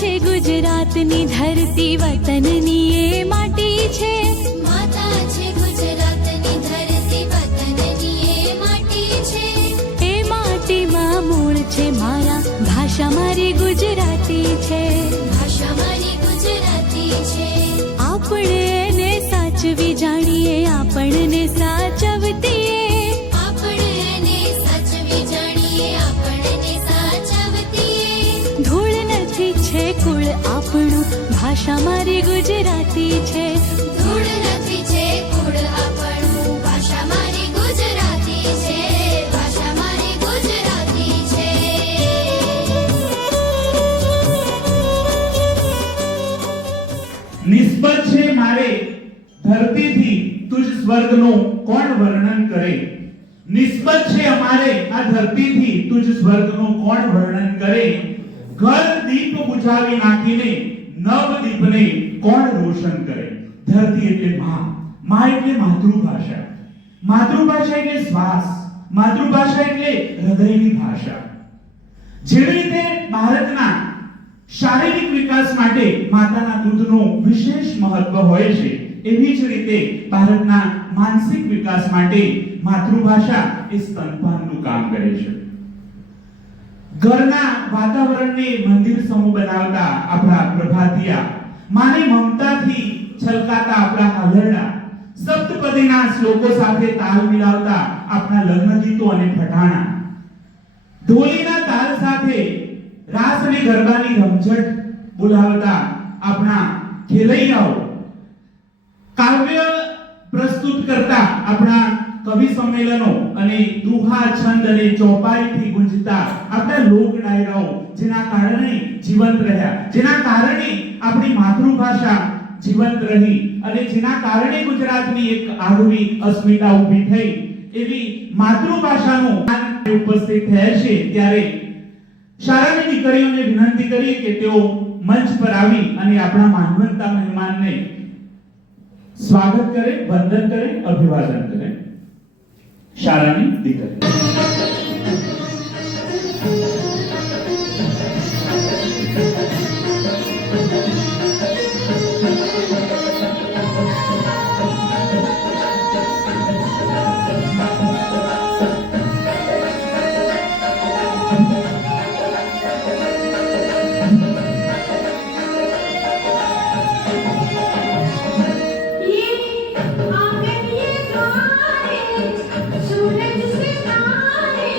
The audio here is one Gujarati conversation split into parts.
છે ગુજરાતની ધરતી, વતનની એ માટી છે. માતા છે ગુજરાતની ધરતી, વતનની એ માટી છે. એ માટીમાં મૂળ છે મારા, ભાષા મારી ગુજરાતી છે. ભાષા મારી ગુજરાતી છે. આપણે એને સાચવી જાણીએ, આપણને સાચવતીએ. આપણે એને સાચવી જાણીએ, આપણને સાચવતીએ. ધૂળ નથી છે કુળ આપણું, ભાષા મારી ગુજરાતી છે. ધૂળ નથી છે કુળ આપણું, ભાષા મારી ગુજરાતી છે. ભાષા મારી ગુજરાતી છે. નિસ્બત છે મારે ધરતીથી, તુજ સ્વર્ગનું કોણ વર્ણન કરે. નિસ્બત છે અમારે આ ધરતીથી, તુજ સ્વર્ગનું કોણ વર્ણન કરે. ઘર દીપ બુઝાવી નાખીને નવ દીપને કોણ રોશન કરે. ધરતી એટલે માં, માં એટલે માતૃભાષા, માતૃભાષા એટલે શ્વાસ, માતૃભાષા એટલે હૃદયની ભાષા. જેવી રીતે ભારતના શારીરિક વિકાસ માટે માતાના દૂધનું વિશેષ મહત્વ હોય છે, એવી જ રીતે ભારતના માનસિક વિકાસ માટે માતૃભાષા એ સ્તનપાનનું કામ કરે છે. ઘરના વાતાવરણને મંદિર સમૂહ બનાવતા આપણા પ્રભાતિયા, માની મમતાથી છલકાતા આપણા હાલરડા, સપ્તપદીના શ્લોકો સાથે તાલ મિલાવતા આપણા લગ્ન ગીતો અને પઠાણા, ઢોલીના તાલ સાથે રાસ અને ગરબાની રમઝટ બોલાવતા આપણા ખેલૈયાઓ, કાવ્ય પ્રસ્તુત કરતા આપણા કવિ સંમેલનો અને દુહા, છંદ અને ચોપાઈથી ગુંજતા આપણા લોક ડાયરાઓ, જેના કારણે જીવંત રહ્યા, જેના કારણે આપણી માતૃભાષા જીવંત રહી અને જેના કારણે ગુજરાતની એક આગવી અસ્મિતા ઊભી થઈ, એવી માતૃભાષાનું ઉપસ્થિત થયા છે. ત્યારે શાળાની દીકરીઓને વિનંતી કરીએ કે તેઓ મંચ પર આવી અને આપણા માનવંતા મહેમાનને સ્વાગત કરે, વંદન કરે, અભિવાદન કરે. શાળાની દીકરી ये आंगन ये द्वारे, सूरज सितारे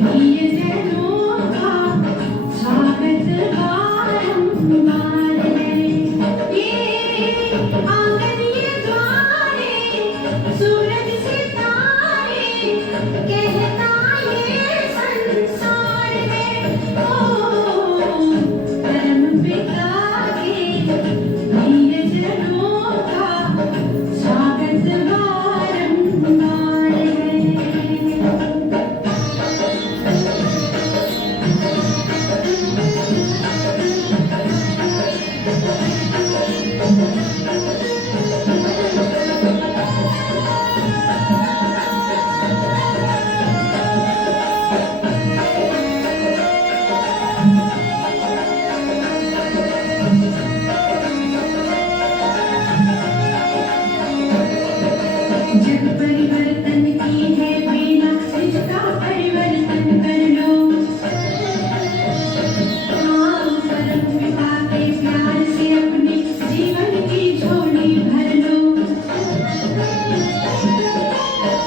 प्रियजनों का स्वागत बारंबार है। ये आंगन ये द्वारे सूरज सितारे कहता ये संसार है। ओ परम पिता के प्रियजनों का स्वागत बारंबार है। जग परिवर्तन की है वीणा, इसका परिवर्तन कर लो। आओ परम पिता के प्यार से अपने जीवन की झोली भर लो।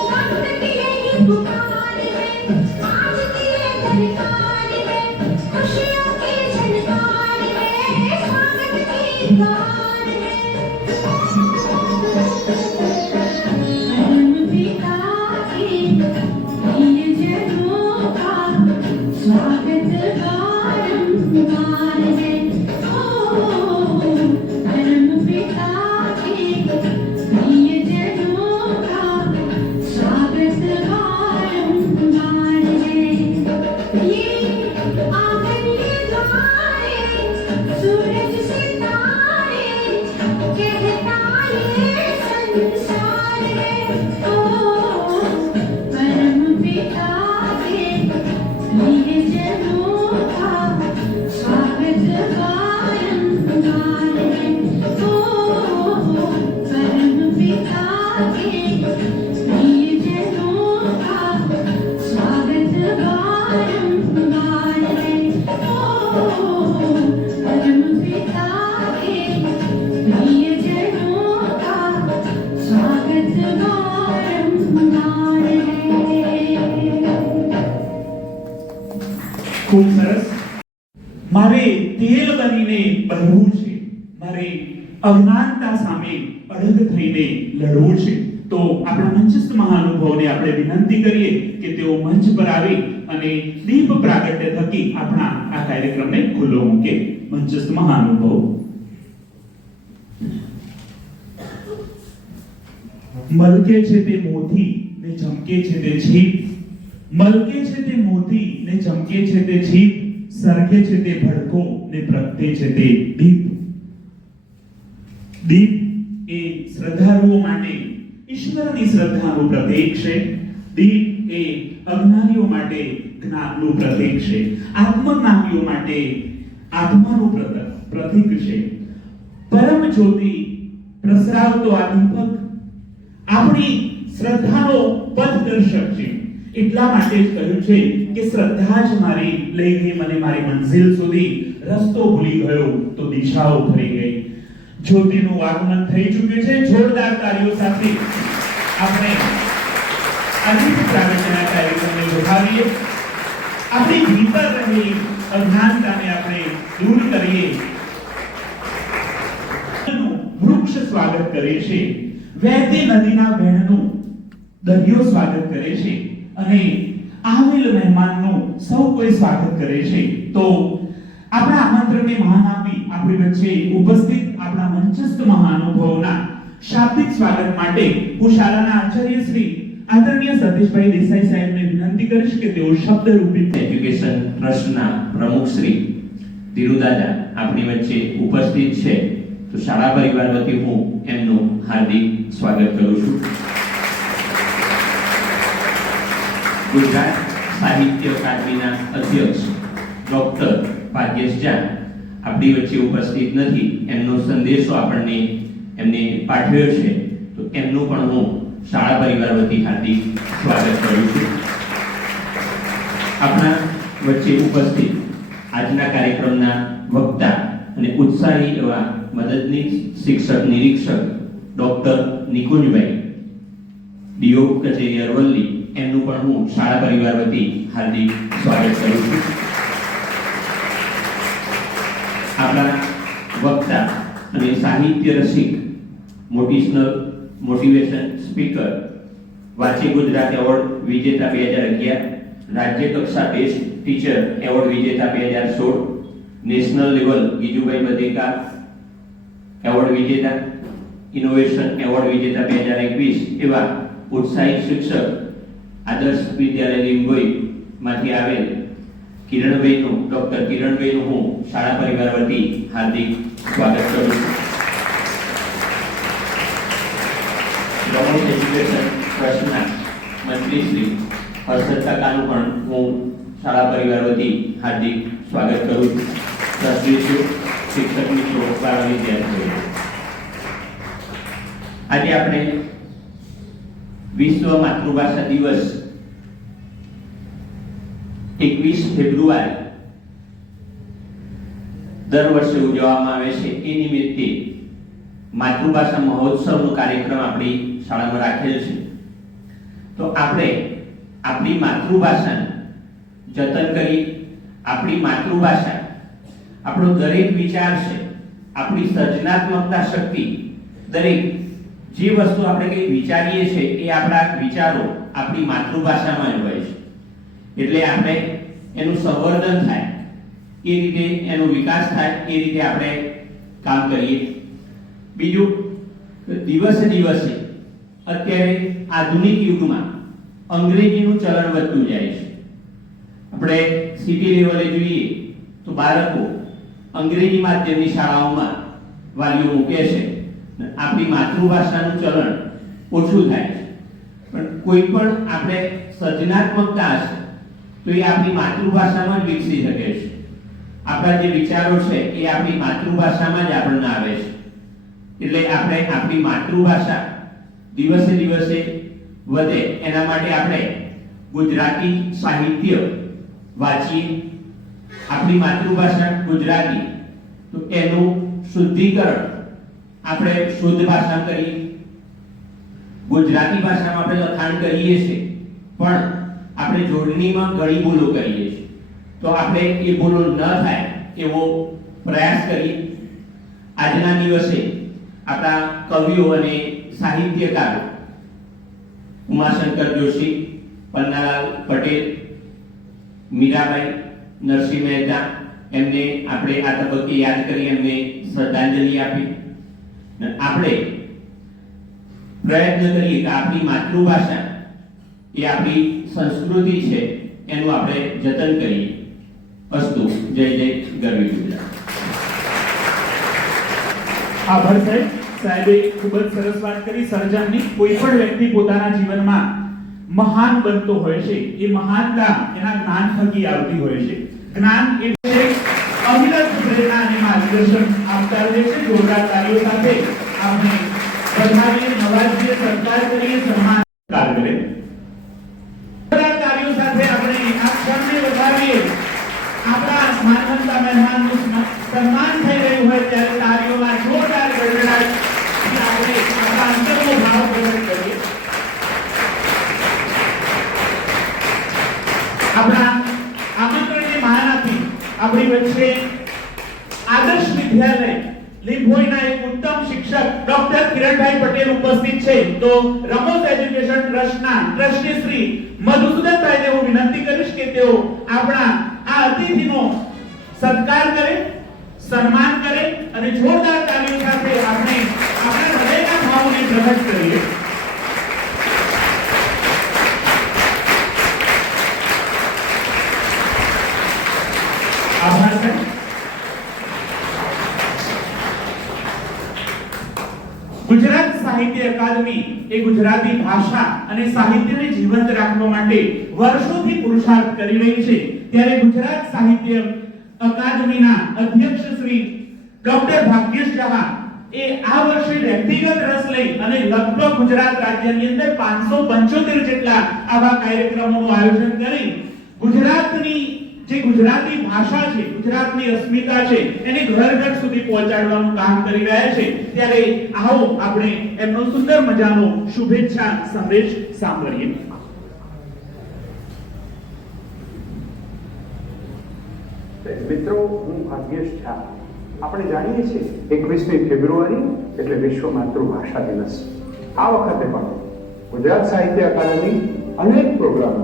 वक्त की यही पुकार है, आज की ये दरकार है, खुशियों की झनकार है, स्वागत की कार है। परम पिता के प्रियजनों का स्वागत बारंबार है। ओ परम पिता के प्रियजनों का स्वागत बारंबार है। ये आंगन ये द्वारे सूरज सितारे कहता ये संसार है। ओ परम पिता के प्रियजनों का स्वागत बारंबार है। ओ परम पिता के प्रियजनों का स्वागत बारंबार है। ओ परम पिता के प्रियजनों का स्वागत बारंबार है। ખૂબ સરસ. મારે તેલ બનીને બનવું છે, મારે અજ્ઞાનતા સામે અડગ થઈને લડવું છે. તો આપણા મંચસ્થ મહાનુભાવોને આપણે વિનંતી કરીએ કે તેઓ મંચ પર આવી અને દીપ પ્રાગટ્ય થકી આપણા આ કાર્યક્રમને ખુલ્લો મૂકે. મંચસ્થ મહાનુભાવો. મલકે છે તે મોતી ને ચમકે છે તે છીપ, મલકે છે તે મોતી ને ચમકે છે તે છીપ, સરખે છે તે ભડકો ને પ્રગટે છે તે દીપ. દીપ એ શ્રદ્ધાળુઓ માટે ઈશ્વરની શ્રદ્ધાનું પ્રતીક છે. દીપ એ અજ્ઞાનીઓ માટે જ્ઞાનનું પ્રતીક છે. આત્મજ્ઞાનીઓ માટે આત્માનું પ્રતીક છે. પરમ જ્યોતિ પ્રસરાવતો આ દીપક આપણી શ્રદ્ધાનો પથદર્શક છે. એટલા માટે જ કહ્યું છે કે શ્રદ્ધા જ મારી લઈ ગઈ મને મારી મંઝિલ સુધી, રસ્તો ભૂલી ગયો તો દિશાઓ ફરી ગઈ. જ્યોતિનું આગમન થઈ ચૂક્યું છે. જોરદાર તાળીઓ સાથે આપણે અદિત પ્રાગટ્યના કાર્યક્રમને વધાવીએ. આપણી ભીતર રહેલી અજ્ઞાનતાને આપણે દૂર કરીએ. વૃક્ષ સ્વાગત કરે છે, વહેતી નદીના વહેણનું દરિયો સ્વાગત કરે છે અને આવેલ મહેમાનનું સૌ કોઈ સ્વાગત કરે છે. તો આપણા આમંત્રણને માન આપી આપણી વચ્ચે ઉપસ્થિત આપણા મંચસ્થ મહાનુભાવોના શાબ્દિક સ્વાગત માટે હું શાળાના આચાર્ય શ્રી આદરણીય સતીશભાઈ દેસાઈ સાહેબને વિનંતી કરીશ કે તેઓ શબ્દ રૂપી એજ્યુકેશન ટ્રસ્ટના પ્રમુખ શ્રી ધીરુદાદા આપણી વચ્ચે ઉપસ્થિત છે. તો શાળા પરિવાર વતી હું એમનું હાર્દિક સ્વાગત કરું છું. ગુજરાત સાહિત્ય અકાદમીના અધ્યક્ષ ડોક્ટર ભાગ્યેશ ઝા આપણી વચ્ચે ઉપસ્થિત નથી. એમનો સંદેશો આપણને એમને પાઠવ્યો છે, તો એમનું પણ હું શાળા પરિવાર વતી હાર્દિક સ્વાગત કરું છું. આપણા વચ્ચે ઉપસ્થિત આજના કાર્યક્રમના વક્તા અને ઉત્સાહી એવા મદદનીશ શિક્ષક નિરીક્ષક ડોક્ટર નિકુંજભાઈ ડીઓ કચેરી અરવલ્લી એમનું પણ હું શાળા પરિવાર વતી હાર્દિક સ્વાગત કરું છું. આપણા વક્તા અને સાહિત્ય રસિક મોટિવેશન સ્પીકર વાંચે ગુજરાત એવોર્ડ વિજેતા 2011, રાજ્ય કક્ષા બેસ્ટ ટીચર એવોર્ડ વિજેતા 2016, national level Gijubhai Badheka award વિજેતા, ઇનોવેશન એવોર્ડ વિજેતા 2021 એવા ઉત્સાહિત શિક્ષક આદર્શ વિદ્યાલય લીંબોઈ માંથી આવેલ કિરણભાઈનું ડોક્ટર કિરણભાઈનું હું શાળા પરિવાર વતી હાર્દિક સ્વાગત કરું છું. રમોસ એજ્યુકેશન ટ્રસ્ટના મંત્રી શ્રી હર્ષદ કાકાનું પણ હું શાળા પરિવાર વતી હાર્દિક સ્વાગત કરું છું. ટ્રસ્ટીશ્રીઓ, શિક્ષક મિત્રો, બાળ વિદ્યાર્થીઓ, આજે આપણે વિશ્વ માતૃભાષા દિવસ 21 ફેબ્રુઆરી દર વર્ષે ઉજવવામાં આવે છે. એ નિમિત્તે માતૃભાષા મહોત્સવનો કાર્યક્રમ આપણી શાળામાં રાખેલ છે. તો આપણે આપણી માતૃભાષાને જતન કરી, આપણી માતૃભાષા આપણો દરેક વિચાર છે, આપણી સર્જનાત્મકતા શક્તિ, દરેક જે વસ્તુ આપણે કંઈ વિચારીએ છીએ એ આપણા વિચારો આપણી માતૃભાષામાં જ હોય છે. એટલે આપણે એનું સંવર્ધન થાય, એ રીતે એનો વિકાસ થાય, એ રીતે આપણે કામ કરીએ. બીજું, દિવસે દિવસે અત્યારે આધુનિક યુગમાં અંગ્રેજીનું ચલણ વધતું જાય છે. આપણે સિટી લેવલે જોઈએ તો બાળકો અંગ્રેજી માધ્યમની શાળાઓમાં વાલીઓ મૂકે છે, આપણી માતૃભાષાનું ચલણ ઓછું થાય છે. પણ કોઈ પણ આપણે સર્જનાત્મકતા હશે તો એ આપણી માતૃભાષામાં જ વિકસી શકે છે. આપણા જે વિચારો છે એ આપણી માતૃભાષામાં જ આપણને આવે છે. એટલે આપણે આપણી માતૃભાષા દિવસે દિવસે વધે એના માટે આપણે ગુજરાતી સાહિત્ય વાંચીએ. આપણી માતૃભાષા ગુજરાતી, તો એનું શુદ્ધિકરણ આપણે શુદ્ધ ભાષા કરીએ. ગુજરાતી ભાષામાં આપણે લખાણ કરીએ છીએ, પણ આપણે જોડણીમાં ઘણી ભૂલો કરીએ છીએ. તો આપણે એ ભૂલો ન થાય એવો પ્રયાસ કરીએ. આજના દિવસે આપણા કવિઓ અને સાહિત્યકારો ઉમાશંકર જોશી, પન્નાલાલ પટેલ, મીરાબાઈ, નરસિંહ મહેતા, એમને આપણે આ તબક્કે યાદ કરી એમને શ્રદ્ધાંજલિ આપી. આપણે પ્રયત્ન કરીએ કે આપણી માતૃભાષા એ આપણી સંસ્કૃતિ છે, એનું આપણે જતન કરીએ. અસ્તુ. જય જય ગરવી ગુજરાત. આભાર સાહેબ. સાહેબે ખૂબ જ સરસ વાત કરી સર્જનની. કોઈ પણ વ્યક્તિ પોતાના જીવનમાં મહાન બનતો હોય છે, એ મહાનતા એના જ્ઞાન થકી આવતી હોય છે. જ્ઞાન એ અવિરત પ્રેરણા અને માર્ગદર્શન આપતા રહે છે. જોરદાર તાળીઓ સાથે આપણે વધાવીએ, નવાજીએ, સત્કાર કરીએ, સન્માન કરે. જોરદાર તાળીઓ સાથે આપણે આ ક્ષણને વધાવીએ. આપણા માનવતા મહેમાનનું સન્માન થઈ રહ્યું હોય ત્યારે તાળીઓમાં જોરદાર ગડગડાટ આપણે આપણા અંતરનો ભાવ પ્રગટ કરીએ. આપણા આમંત્રણને માન આપી આપણી વચ્ચે આદર્શ વિદ્યાલય લીંબોઈના એક ઉત્તમ શિક્ષક ડોક્ટર કિરણભાઈ પટેલ ઉપસ્થિત છે. તો રમોસ એજ્યુકેશન ટ્રસ્ટના ટ્રસ્ટી શ્રી મધુસૂદનભાઈને હું વિનંતી કરીશ કે તેઓ આપણા આ અતિથિનો સત્કાર કરે, સન્માન કરે અને જોરદાર તાળીઓ સાથે આપણે આપણા હૃદયના ભાવોને પ્રગટ કરીએ. આભાર સાહેબ. ગુજરાત સાહિત્ય અકાદમી એ ગુજરાતી ભાષા અને સાહિત્યને જીવંત રાખવા માટે વર્ષોથી પુરુષાર્થ કરી રહી છે. ત્યારે ગુજરાત સાહિત્ય અકાદમીના અધ્યક્ષ શ્રી ડોક્ટર ભાગ્યેશ ઝા એ આ વર્ષે વ્યક્તિગત રસ લઈ અને લગભગ ગુજરાત રાજ્યની અંદર 575 જેટલા આવા કાર્યક્રમોનું આયોજન કરી ગુજરાતની જે ગુજરાતી ભાષા છે, ગુજરાતની અસ્મિતા છે, એને ઘર ઘર સુધી પહોંચાડવાનું કામ કરી રહ્યા છે. ત્યારે આવો આપણે એમનો સુંદર મજાનો શુભેચ્છા સંદેશ સાંભળીએ. મિત્રો, હું ભાગ્યેશ ઝા. આપણે જાણીએ છીએ 21મી ફેબ્રુઆરી એટલે વિશ્વ માતૃભાષા દિવસ. આ વખતે પણ ગુજરાત સાહિત્ય અકાદમી અનેક પ્રોગ્રામો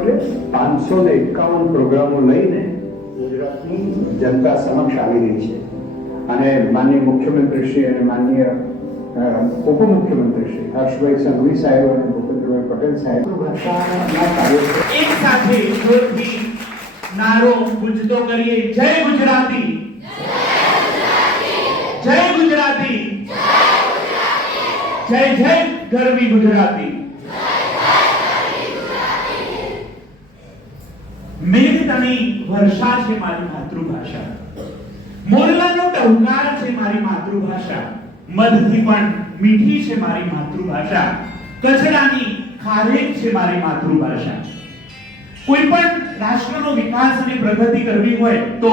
એટલે 551 પ્રોગ્રામો લઈને ગુજરાતની જનતા સમક્ષ આવી રહી છે. અને માનનીય મુખ્યમંત્રીશ્રી અને માનનીય ઉપમુખ્યમંત્રીશ્રી હર્ષભાઈ સંઘવી સાહેબ અને ભૂપેન્દ્રભાઈ પટેલ સાહેબ ભાષાના કાર્યો એક સાથે જોરથી નારો ગુંજતો કરીએ, જય ગુજરાતી, જય ગુજરાતી, જય જય ગરવી ગુજરાતી. મેઘતણી વર્ષા છે મારી માતૃભાષા, મોરલાનો ટહુકાર છે મારી માતૃભાષા, મધથી પણ મીઠી છે મારી માતૃભાષા, કચડાની ખારેક છે મારી માતૃભાષા. કોઈ પણ રાષ્ટ્રનો વિકાસ અને પ્રગતિ કરવી હોય તો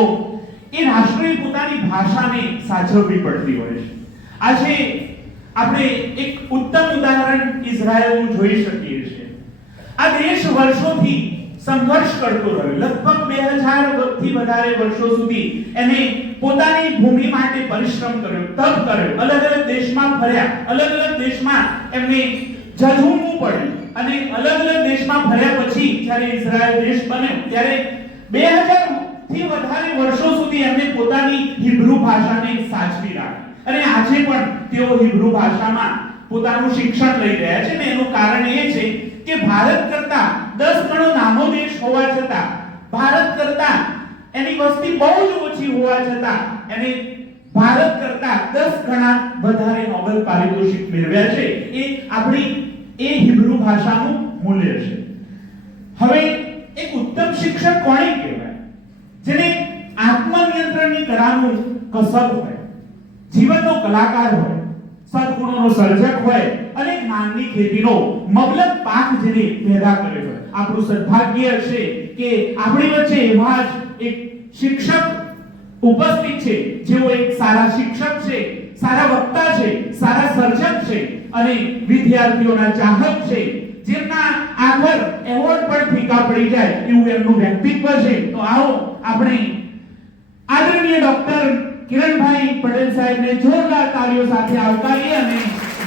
એ રાષ્ટ્રએ પોતાની ભાષાને સાચવવી પડતી હોય છે. આજે આપણે એક ઉત્તમ ઉદાહરણ ઇઝરાયલનું જોઈ શકીએ છીએ. આ દેશ વર્ષોથી સંઘર્ષ કરતો રહ્યો. લગભગ 2000 થી વધારે વર્ષો સુધી એને પોતાની ભૂમિ માટે પરિશ્રમ કર્યો, તપ કર્યો, અલગ અલગ દેશમાં ફર્યા, અલગ અલગ દેશમાં એમને ઝઝૂમવું પડ્યું. અને અલગ અલગ દેશમાં ફર્યા પછી જ્યારે ઇઝરાયલ દેશ બન્યો ત્યારે 2000 થી વધારે વર્ષો સુધી એમને પોતાની હિબ્રુ ભાષાને સાચવી રાખી. અને આજે પણ તેઓ હિબ્રુ ભાષામાં પોતાનું શિક્ષણ લઈ રહ્યા છે. ને એનું કારણ એ છે કે ભારત કરતા 10 ગણો નાનો દેશ હોવા છતાં, ભારત કરતા એની વસ્તી બહુ જ ઓછી હોવા છતાં એને ભારત કરતા 10 ગણા વધારે નોબેલ પારિતોષિક મેળવ્યા છે. એ આપણી એ હિબ્રુ ભાષાનું મૂલ્ય છે. હવે એક ઉત્તમ શિક્ષક કોણે કહેવાય? જેને આત્મનિયંત્રણની કળાનું કસબ હોય, જીવનનો કલાકાર હોય, સદગુણોનો સર્જક હોય અને જ્ઞાનની ખેતીનો મબલક પાક જેને પેદા કર્યો હોય. આપણું સદભાગ્ય છે કે આપણી વચ્ચે એવા જ એક શિક્ષક ઉપસ્થિત છે જેઓ એક સારા શિક્ષક છે, સારા વક્તા છે, સારા સર્જક છે અને વિદ્યાર્થીઓના ચાહક છે, જેમના આગળ એવોર્ડ પણ ફીકા પડી જાય એવું એમનું વ્યક્તિત્વ છે. તો આવો આપણે આદરણીય ડોક્ટર કિરણભાઈ પટેલ સાહેબને જોરદાર તાળીઓ સાથે આવકારીએ અને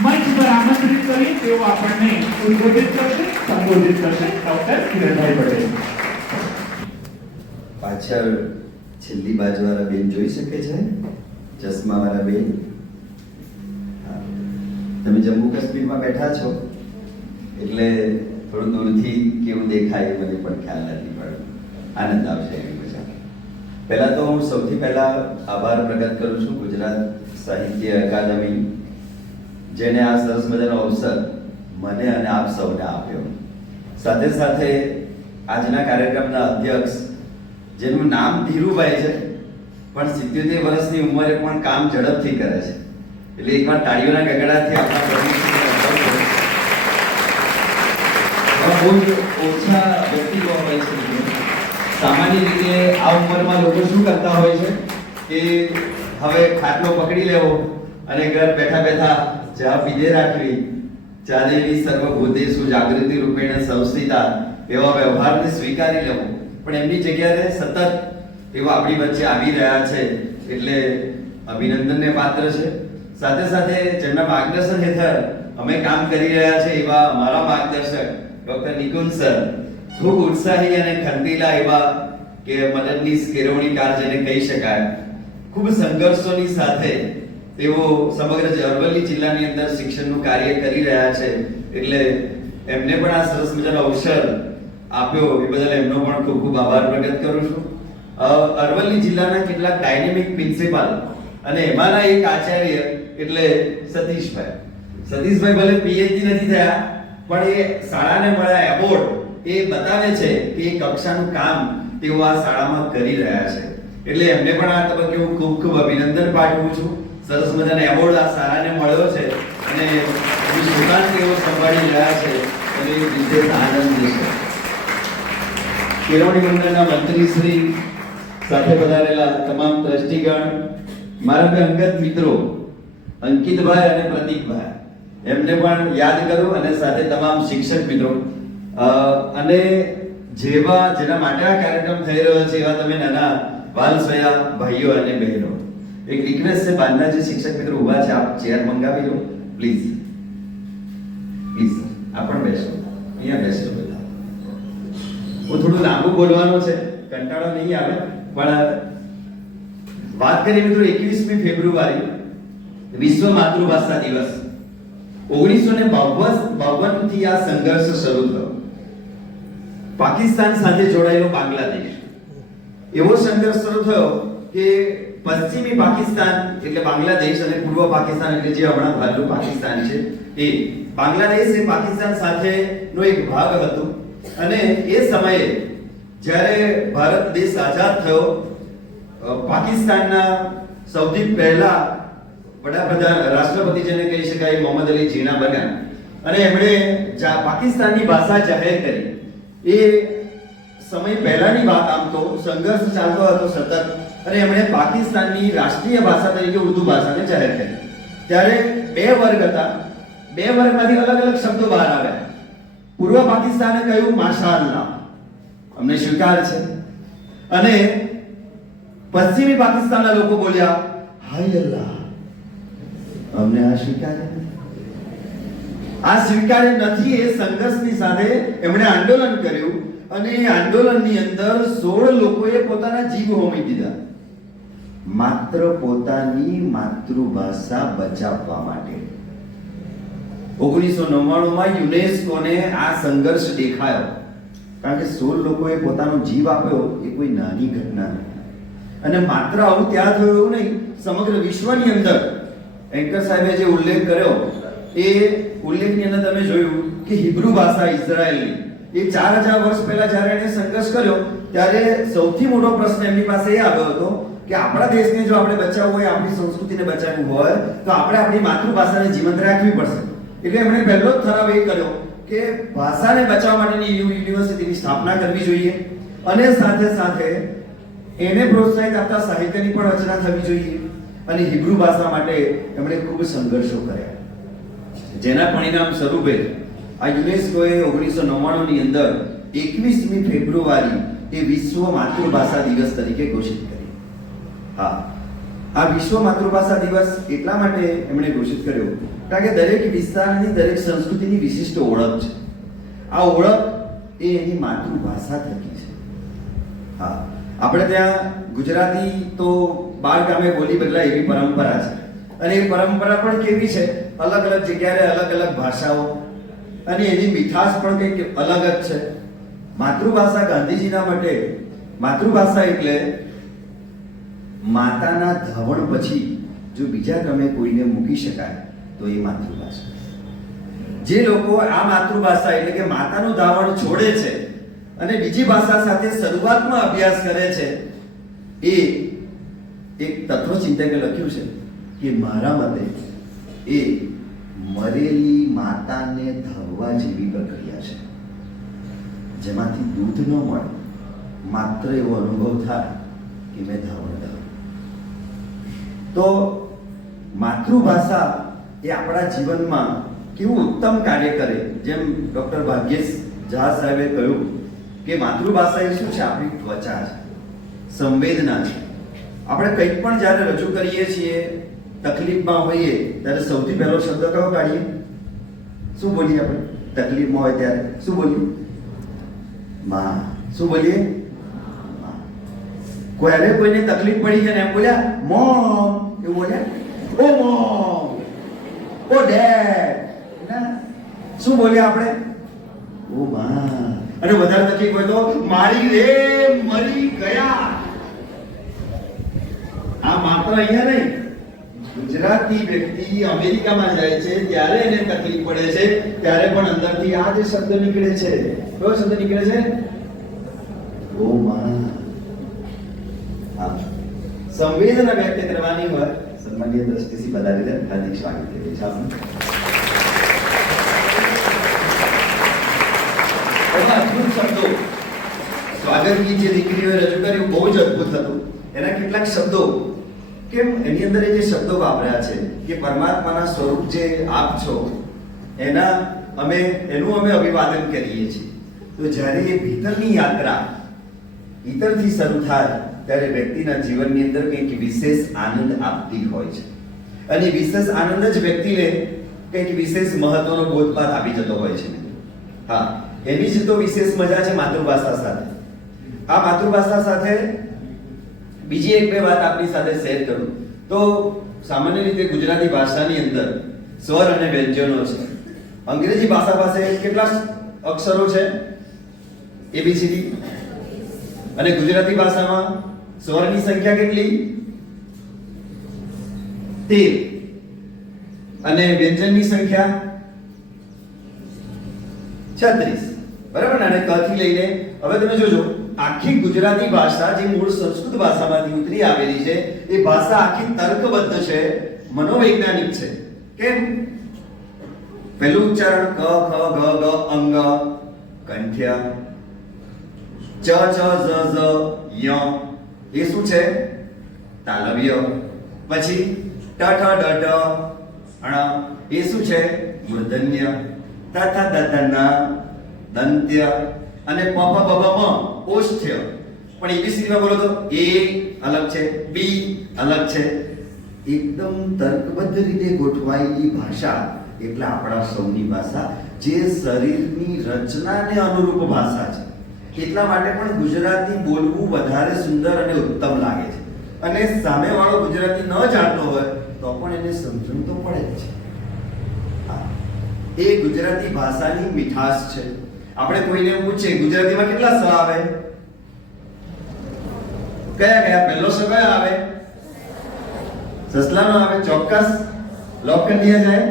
મંચ પર આમંત્રિત કરી તેઓ આપણને સંબોધિત કરશે. ડોક્ટર કિરણભાઈ પટેલ. પાછળ છેલ્લી બાજુવાળા બેન જોઈ શકે છે? ચશ્માવાળા બેન, તમે જમ્મુ કાશ્મીરમાં બેઠા છો એટલે થોડું દૂરથી કેવું દેખાય મને પણ ખ્યાલ નથી, પણ આનંદ આવશે એવી મજા. પહેલા તો હું સૌથી પહેલા આભાર પ્રગટ કરું છું ગુજરાત સાહિત્ય અકાદમી, જેને આ સરસ મજાનો અવસર મને અને આપ સૌને આપ્યો. સાથે સાથે આજના કાર્યક્રમના અધ્યક્ષ, જેનું નામ ધીરુભાઈ છે પણ 77 વર્ષની ઉંમરે પણ કામ ઝડપથી કરે છે, એટલે એકવાર તાળીઓના ગગડાથી આપણા બહુ જ ઓછા વ્યક્તિત્વ હોય છે. સામાન્ય રીતે આ ઉંમરમાં લોકો શું કરતા હોય છે કે હવે ખાટલો પકડી લેવો અને ઘર બેઠા બેઠા ચા પીધે રાખવી, ચાલેલી સર્વભૂતેષુ જાગૃતિ રૂપેણ સંસ્થિતા એવા વ્યવહારને સ્વીકારી લેવો. પણ એમની જગ્યાએ સતત એવા આપણી વચ્ચે આવી રહ્યા છે એટલે અભિનંદનને પાત્ર છે. સાથે સાથે જેમના માર્ગદર્શન હેઠળ અમે કામ કરી રહ્યા છે એવા અમારા માર્ગદર્શક ડોક્ટર નિકુંજ સર, ખૂબ ઉત્સાહી અને ખંડીલા એવા કે મદદનીશ કેળવણીકાર જેને કહી શકાય, ખૂબ સંઘર્ષોની સાથે તેઓ સમગ્ર અરવલ્લી જિલ્લાની અંદર શિક્ષણનું કાર્ય કરી રહ્યા છે. એટલે એમને પણ આ સરસ મજાનો અવસર આપ્યો એ બદલ એમનો પણ ખૂબ ખૂબ આભાર પ્રગટ કરું છું. અરવલ્લી જિલ્લાના કેટલાક ડાયનેમિક પ્રિન્સિપાલ અને એમાંના એક આચાર્ય એટલે સતીશભાઈ ભલે પીએચડી નથી થયા પણ એ શાળાને મળ્યા એવોર્ડ એ બતાવે છે કે એ કક્ષાનું કામ તેઓ આ શાળામાં કરી રહ્યા છે. એટલે એમને પણ આ તબક્કે હું ખૂબ ખૂબ અભિનંદન પાઠવું છું. સરસ મજાનો એવોર્ડ આ શાળાને મળ્યો છે અને એની સુકાન તેઓ સંભાળી રહ્યા છે અને એ વિશેષ આનંદ છે. કેળવણી મંડળના મંત્રી શ્રી, સાથે પધારેલા તમામ ટ્રસ્ટીગણ, મારા બે અંગત મિત્રો અંકિતભાઈ અને પ્રતીકભાઈ, એમને પણ યાદ કરું અને સાથે તમામ શિક્ષક મિત્રો અને જેના માટે આ કાર્યક્રમ થઈ રહ્યો છે એવા તમે નાના વાલસયા ભાઈઓ અને બહેનો, એક રિક્વેસ્ટ છે, બહારના જે શિક્ષક મિત્રો ઊભા છે, આપ ચેર મંગાવી લો પ્લીઝ. પ્લીઝ આપ પણ બેસો, અહીંયા બેસો બધા. હું થોડું લાંબુ બોલવાનું છે, કંટાળો નહીં આવે, પણ વાત કરીએ મિત્રો 21મી ફેબ્રુઆરી વિશ્વ માતૃભાષા દિવસ. 1952 થી આ સંઘર્ષ શરૂ થયો. પાકિસ્તાન સાથે જોડાયેલો બાંગ્લાદેશ, એવો સંઘર્ષ શરૂ થયો કે પશ્ચિમી પાકિસ્તાન એટલે બાંગ્લાદેશ અને પૂર્વ પાકિસ્તાન એટલે જે હમણાં હાલનું પાકિસ્તાન છે એ બાંગ્લાદેશ એ પાકિસ્તાન સાથેનો એક ભાગ હતો. અને એ સમયે જ્યારે ભારત દેશ આઝાદ થયો, પાકિસ્તાનના સૌથી પહેલા વડાપ્રધાન રાષ્ટ્રપતિ જેને કહી શકાય મોહમ્મદ અલી જીના બન્યા અને એમણે પાકિસ્તાનની ભાષા જાહેર કરી. એ સમય પહેલાની વાત, આમ તો સંઘર્ષ ચાલતો હતો સતત, અને એમણે પાકિસ્તાનની રાષ્ટ્રીય ભાષા તરીકે ઉર્દુ ભાષાને જાહેર કરી. ત્યારે બે વર્ગ હતા, બે વર્ગમાંથી અલગ અલગ શબ્દો બહાર આવ્યા. પૂર્વ પાકિસ્તાને કહ્યું માશાઅલ્લાહ, અમને સ્વીકાર છે, અને પશ્ચિમી પાકિસ્તાનના લોકો બોલ્યા હાય અલ્લાહ, અમને આ સ્વીકાર્ય નથી. આ સ્વીકાર્ય નથી. એ સંઘર્ષની સાથે એમણે આંદોલન કર્યું અને એ આંદોલનની અંદર 16 લોકોએ પોતાના જીવ હોમી દીધા, માત્ર પોતાની માતૃભાષા બચાવવા માટે. 1999માં યુનેસ્કોને આ સંઘર્ષ દેખાયો, કારણ કે 16 લોકોએ પોતાનો જીવ આપ્યો એ કોઈ નાની ઘટના નથી. અને માત્ર આવું ત્યાં થયું એવું નહીં, સમગ્ર વિશ્વની અંદર એન્કર સાહેબે જે ઉલ્લેખ કર્યો એ ઉલ્લેખની અંદર તમે જોયું કે હિબ્રુ ભાષા ઇઝરાયલની એ 4000 વર્ષ પહેલા જ્યારે એને સંઘર્ષ કર્યો ત્યારે સૌથી મોટો પ્રશ્ન એમની પાસે એ આવ્યો હતો કે આપણા દેશને જો આપણે બચાવવું હોય, આપણી સંસ્કૃતિને બચાવવું હોય તો આપણે આપણી માતૃભાષાને જીવંત રાખવી પડશે. એટલે એમણે પહેલો જ ઠરાવ એ કર્યો કે ભાષાને બચાવવા માટેની યુનિવર્સિટીની સ્થાપના કરવી જોઈએ અને સાથે સાથે એને પ્રોત્સાહિત આપતા સાહિત્યની પણ રચના થવી જોઈએ. અને હિબ્રુ ભાષા માટે એમણે ખૂબ સંઘર્ષો કર્યા, જેના પરિણામ સ્વરૂપે આ યુનેસ્કોએ 1999 ની અંદર 21મી ફેબ્રુઆરી એ વિશ્વ માતૃભાષા દિવસ તરીકે ઘોષિત કરી. હા, આ વિશ્વ માતૃભાષા દિવસ એટલા માટે એમણે ઘોષિત કર્યો કારણ કે દરેક વિસ્તારની, દરેક સંસ્કૃતિની વિશિષ્ટ ઓળખ છે. આ ઓળખ એ એની માતૃભાષા થકી છે. હા, આપણે ત્યાં ગુજરાતી તો 12 ગામે બોલી બદલાય એવી પરંપરા છે, અને એ પરંપરા પણ કેવી છે, અલગ અલગ જગ્યાએ અલગ અલગ ભાષાઓ, અને એની મીઠાશ પણ કંઈક અલગ જ છે. માતૃભાષા ગાંધીજીના માટે માતૃભાષા એટલે માતાના ધાવણ પછી જો બીજા ક્રમે કોઈને મૂકી શકાય તો એ માતૃભાષા. જે લોકો આ માતૃભાષા એટલે કે માતાનું ધાવણ છોડે છે અને બીજી ભાષા સાથે શરૂઆતમાં અભ્યાસ કરે છે, એ એક તત્વચિંતકે લખ્યું છે કે મારા મતે એ મરેલી માતાને ધાવવા જેવી પ્રક્રિયા છે, જેમાંથી દૂધ ન મળે, માત્ર એવો અનુભવ થાય કે મેં ધાવણ કર્યું. તો માતૃભાષા એ આપણા જીવનમાં કેવું ઉત્તમ કાર્ય કરે. જેમ ડોક્ટર ભાગ્યેશ ઝા સાહેબે કહ્યું કે માતૃભાષા એ શું છે, આપણી ત્વચા છે, સંવેદના છે. આપણે કંઈક પણ જ્યારે રજૂ કરીએ છીએ, તકલીફમાં હોઈએ ત્યારે સૌથી પહેલો શબ્દ કયો કાઢીએ? શું બોલીએ આપણે તકલીફમાં હોય ત્યારે? શું બોલીએ? માં. શું બોલીએ? માં. કોઈને તકલીફ પડી છે ને એમ બોલ્યા મોમ, એવું બોલ્યા? ઓ મોમ, ઓ ડેડ. શું બોલ્યા આપણે? ઓ માં. અને વધારે તકલીફ હોય તો મારી રે મરી ગયા. આ માત્ર અહીંયા નહીં, ગુજરાતી વ્યક્તિ અમેરિકામાં જાય છે ત્યારે એને તકલીફ પડે છે ત્યારે પણ અંદરથી આ જે શબ્દ નીકળે છે, કયો શબ્દ નીકળે છે? ઓ માં. સંવેદના વ્યક્ત કરવાની હોય સન્માનીય દ્રષ્ટિથી બધાને હાર્દિક સ્વાગત કરીએ છીએ. અદ્ભુત શબ્દો, સ્વાગત ગીત જે દીકરીઓએ રજૂ કર્યું બહુ જ અદ્ભુત હતું. એના કેટલાક શબ્દો, કેમ એની અંદર જે શબ્દો વાપર્યા છે કે પરમાત્માના સ્વરૂપ જે આપ છો, એનું અમે અભિવાદન કરીએ છીએ. તો જ્યારે એ ભીતરની યાત્રા ભીતરથી શરૂ થાય ત્યારે વ્યક્તિના જીવનની અંદર કંઈક વિશેષ આનંદ આપતી હોય છે અને વિશેષ આનંદ જ વ્યક્તિને કંઈક વિશેષ મહત્વનો બોધપાઠ આપી જતો હોય છે. હા, એની જ તો વિશેષ મજા છે માતૃભાષા સાથે. આ માતૃભાષા સાથે બીજી એક બે વાત આપની સાથે શેર કરું તો સામાન્ય રીતે ગુજરાતી ભાષાની અંદર સ્વર અને વ્યંજનો છે. અંગ્રેજી ભાષા પાસે કેટલા અક્ષરો છે? ABCD. અને ગુજરાતી ભાષામાં સ્વરની સંખ્યા કેટલી? 13. અને વ્યંજનની સંખ્યા 36. બરાબર ને? અને ક થી લઈને હવે તમે જોજો આખી ગુજરાતી ભાષા જે મૂળ સંસ્કૃત ભાષામાંથી ઉતરી આવેલી છે એ ભાષા આખી તર્કબદ્ધ છે, મનોવૈજ્ઞાનિક છે. કેમ? પહેલું ઉચ્ચારણ ક ખ ગ ગ અંગ કંઠ્ય, ચ ચ ઝ ઝ ય એ શું છે? તાલવ્ય. પછી ટ ઠ ડ ઢ અણ એ શું છે? મૂર્ધન્ય. ત થ દ ધ ન દંત્ય. અને પ ફ બ ભ મ ઓષ્ઠ્ય. પણ ABCD માં બોલો તો A અલગ છે, B અલગ છે. એકદમ તર્કબદ્ધ રીતે ગોઠવાયેલી ભાષા એટલે આપણા સૌની ભાષા જે શરીરની રચનાને અનુરૂપ ભાષા છે. એટલા માટે પણ ગુજરાતી બોલવું વધારે સુંદર અને ઉત્તમ લાગે છે. અને સામેવાળો ગુજરાતી ન જાણતો હોય તો પણ એને સમજણ તો પડે જ છે. એ ગુજરાતી ભાષાની મીઠાશ છે. આપણે કોઈને પૂછીએ ગુજરાતીમાં કેટલા સ આવે? કયા કયા? પહેલો સ કયો આવે? સસલાનો આવે. ચોક્કસ લોક કરી દિયા જાય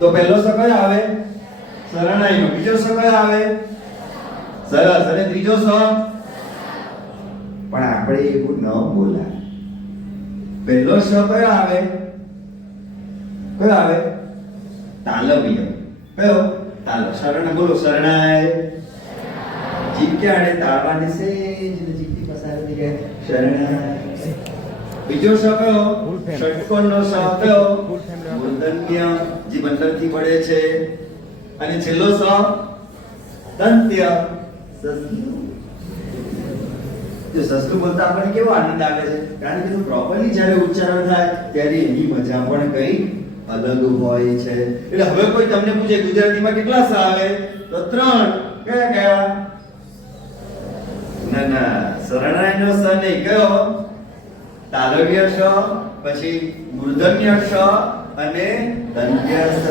તો પહેલો સ કયો આવે? શરણાઈનો. બીજો સ કયો આવે? સરસ. અને ત્રીજો સ? પણ આપણે એવું ન બોલાય. પહેલો સ કયો આવે? કયો આવે? તાલવ્ય. કયો? તાલવ. શરણ બોલો. શરણાઈ. જીભ ક્યાં આડે? તાળવાની સેજ નજીકથી પસાર થઈ જાય. શરણાઈ. બીજો સ કયો? ષટકોણનો સ કયો? મૂર્ધન્ય, જે બંદરથી પડે છે. અને છેલ્લો સ? દંત્ય. સસલું બોલતા આપણને કેવો આનંદ આવે છે, કારણ કે પ્રોપરલી જ્યારે ઉચ્ચારણ થાય ત્યારે એની મજા પણ કંઈક અલગ હોય છે. એટલે હવે કોઈ તમને પૂછે ગુજરાતીમાં કેટલા સ આવે તો 3. કયા કયા? ના ના, શરણાઈનો સ નહીં. કયો? તાલવ્ય સ, પછી મૂર્ધન્ય સ અને દંત્ય સ.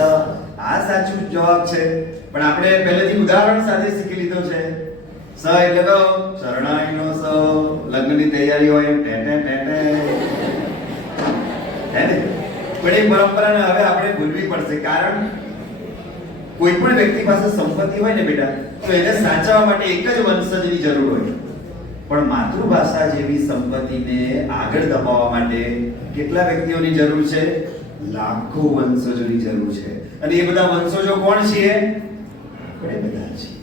આ સાચું જવાબ છે. પણ આપણે પહેલેથી ઉદાહરણ સાથે શીખી લીધો છે. સ એટલે કયો? શરણાઈનો સ. લગ્નની તૈયારી હોય એમ ટેટે ટેટે. હે ને? પણ એ પરંપરાને હવે આપણે ભૂલવી પડશે, કારણ કોઈ પણ વ્યક્તિ પાસે સંપત્તિ હોય ને બેટા તો એને સાચવવા માટે એક જ વંશજની જરૂર હોય. પણ માતૃભાષા જેવી સંપત્તિને આગળ દબાવવા માટે કેટલા વ્યક્તિઓની જરૂર છે? લાખો વંશજોની જરૂર છે. અને એ બધા વંશજો કોણ છીએ? આપણે બધા છીએ.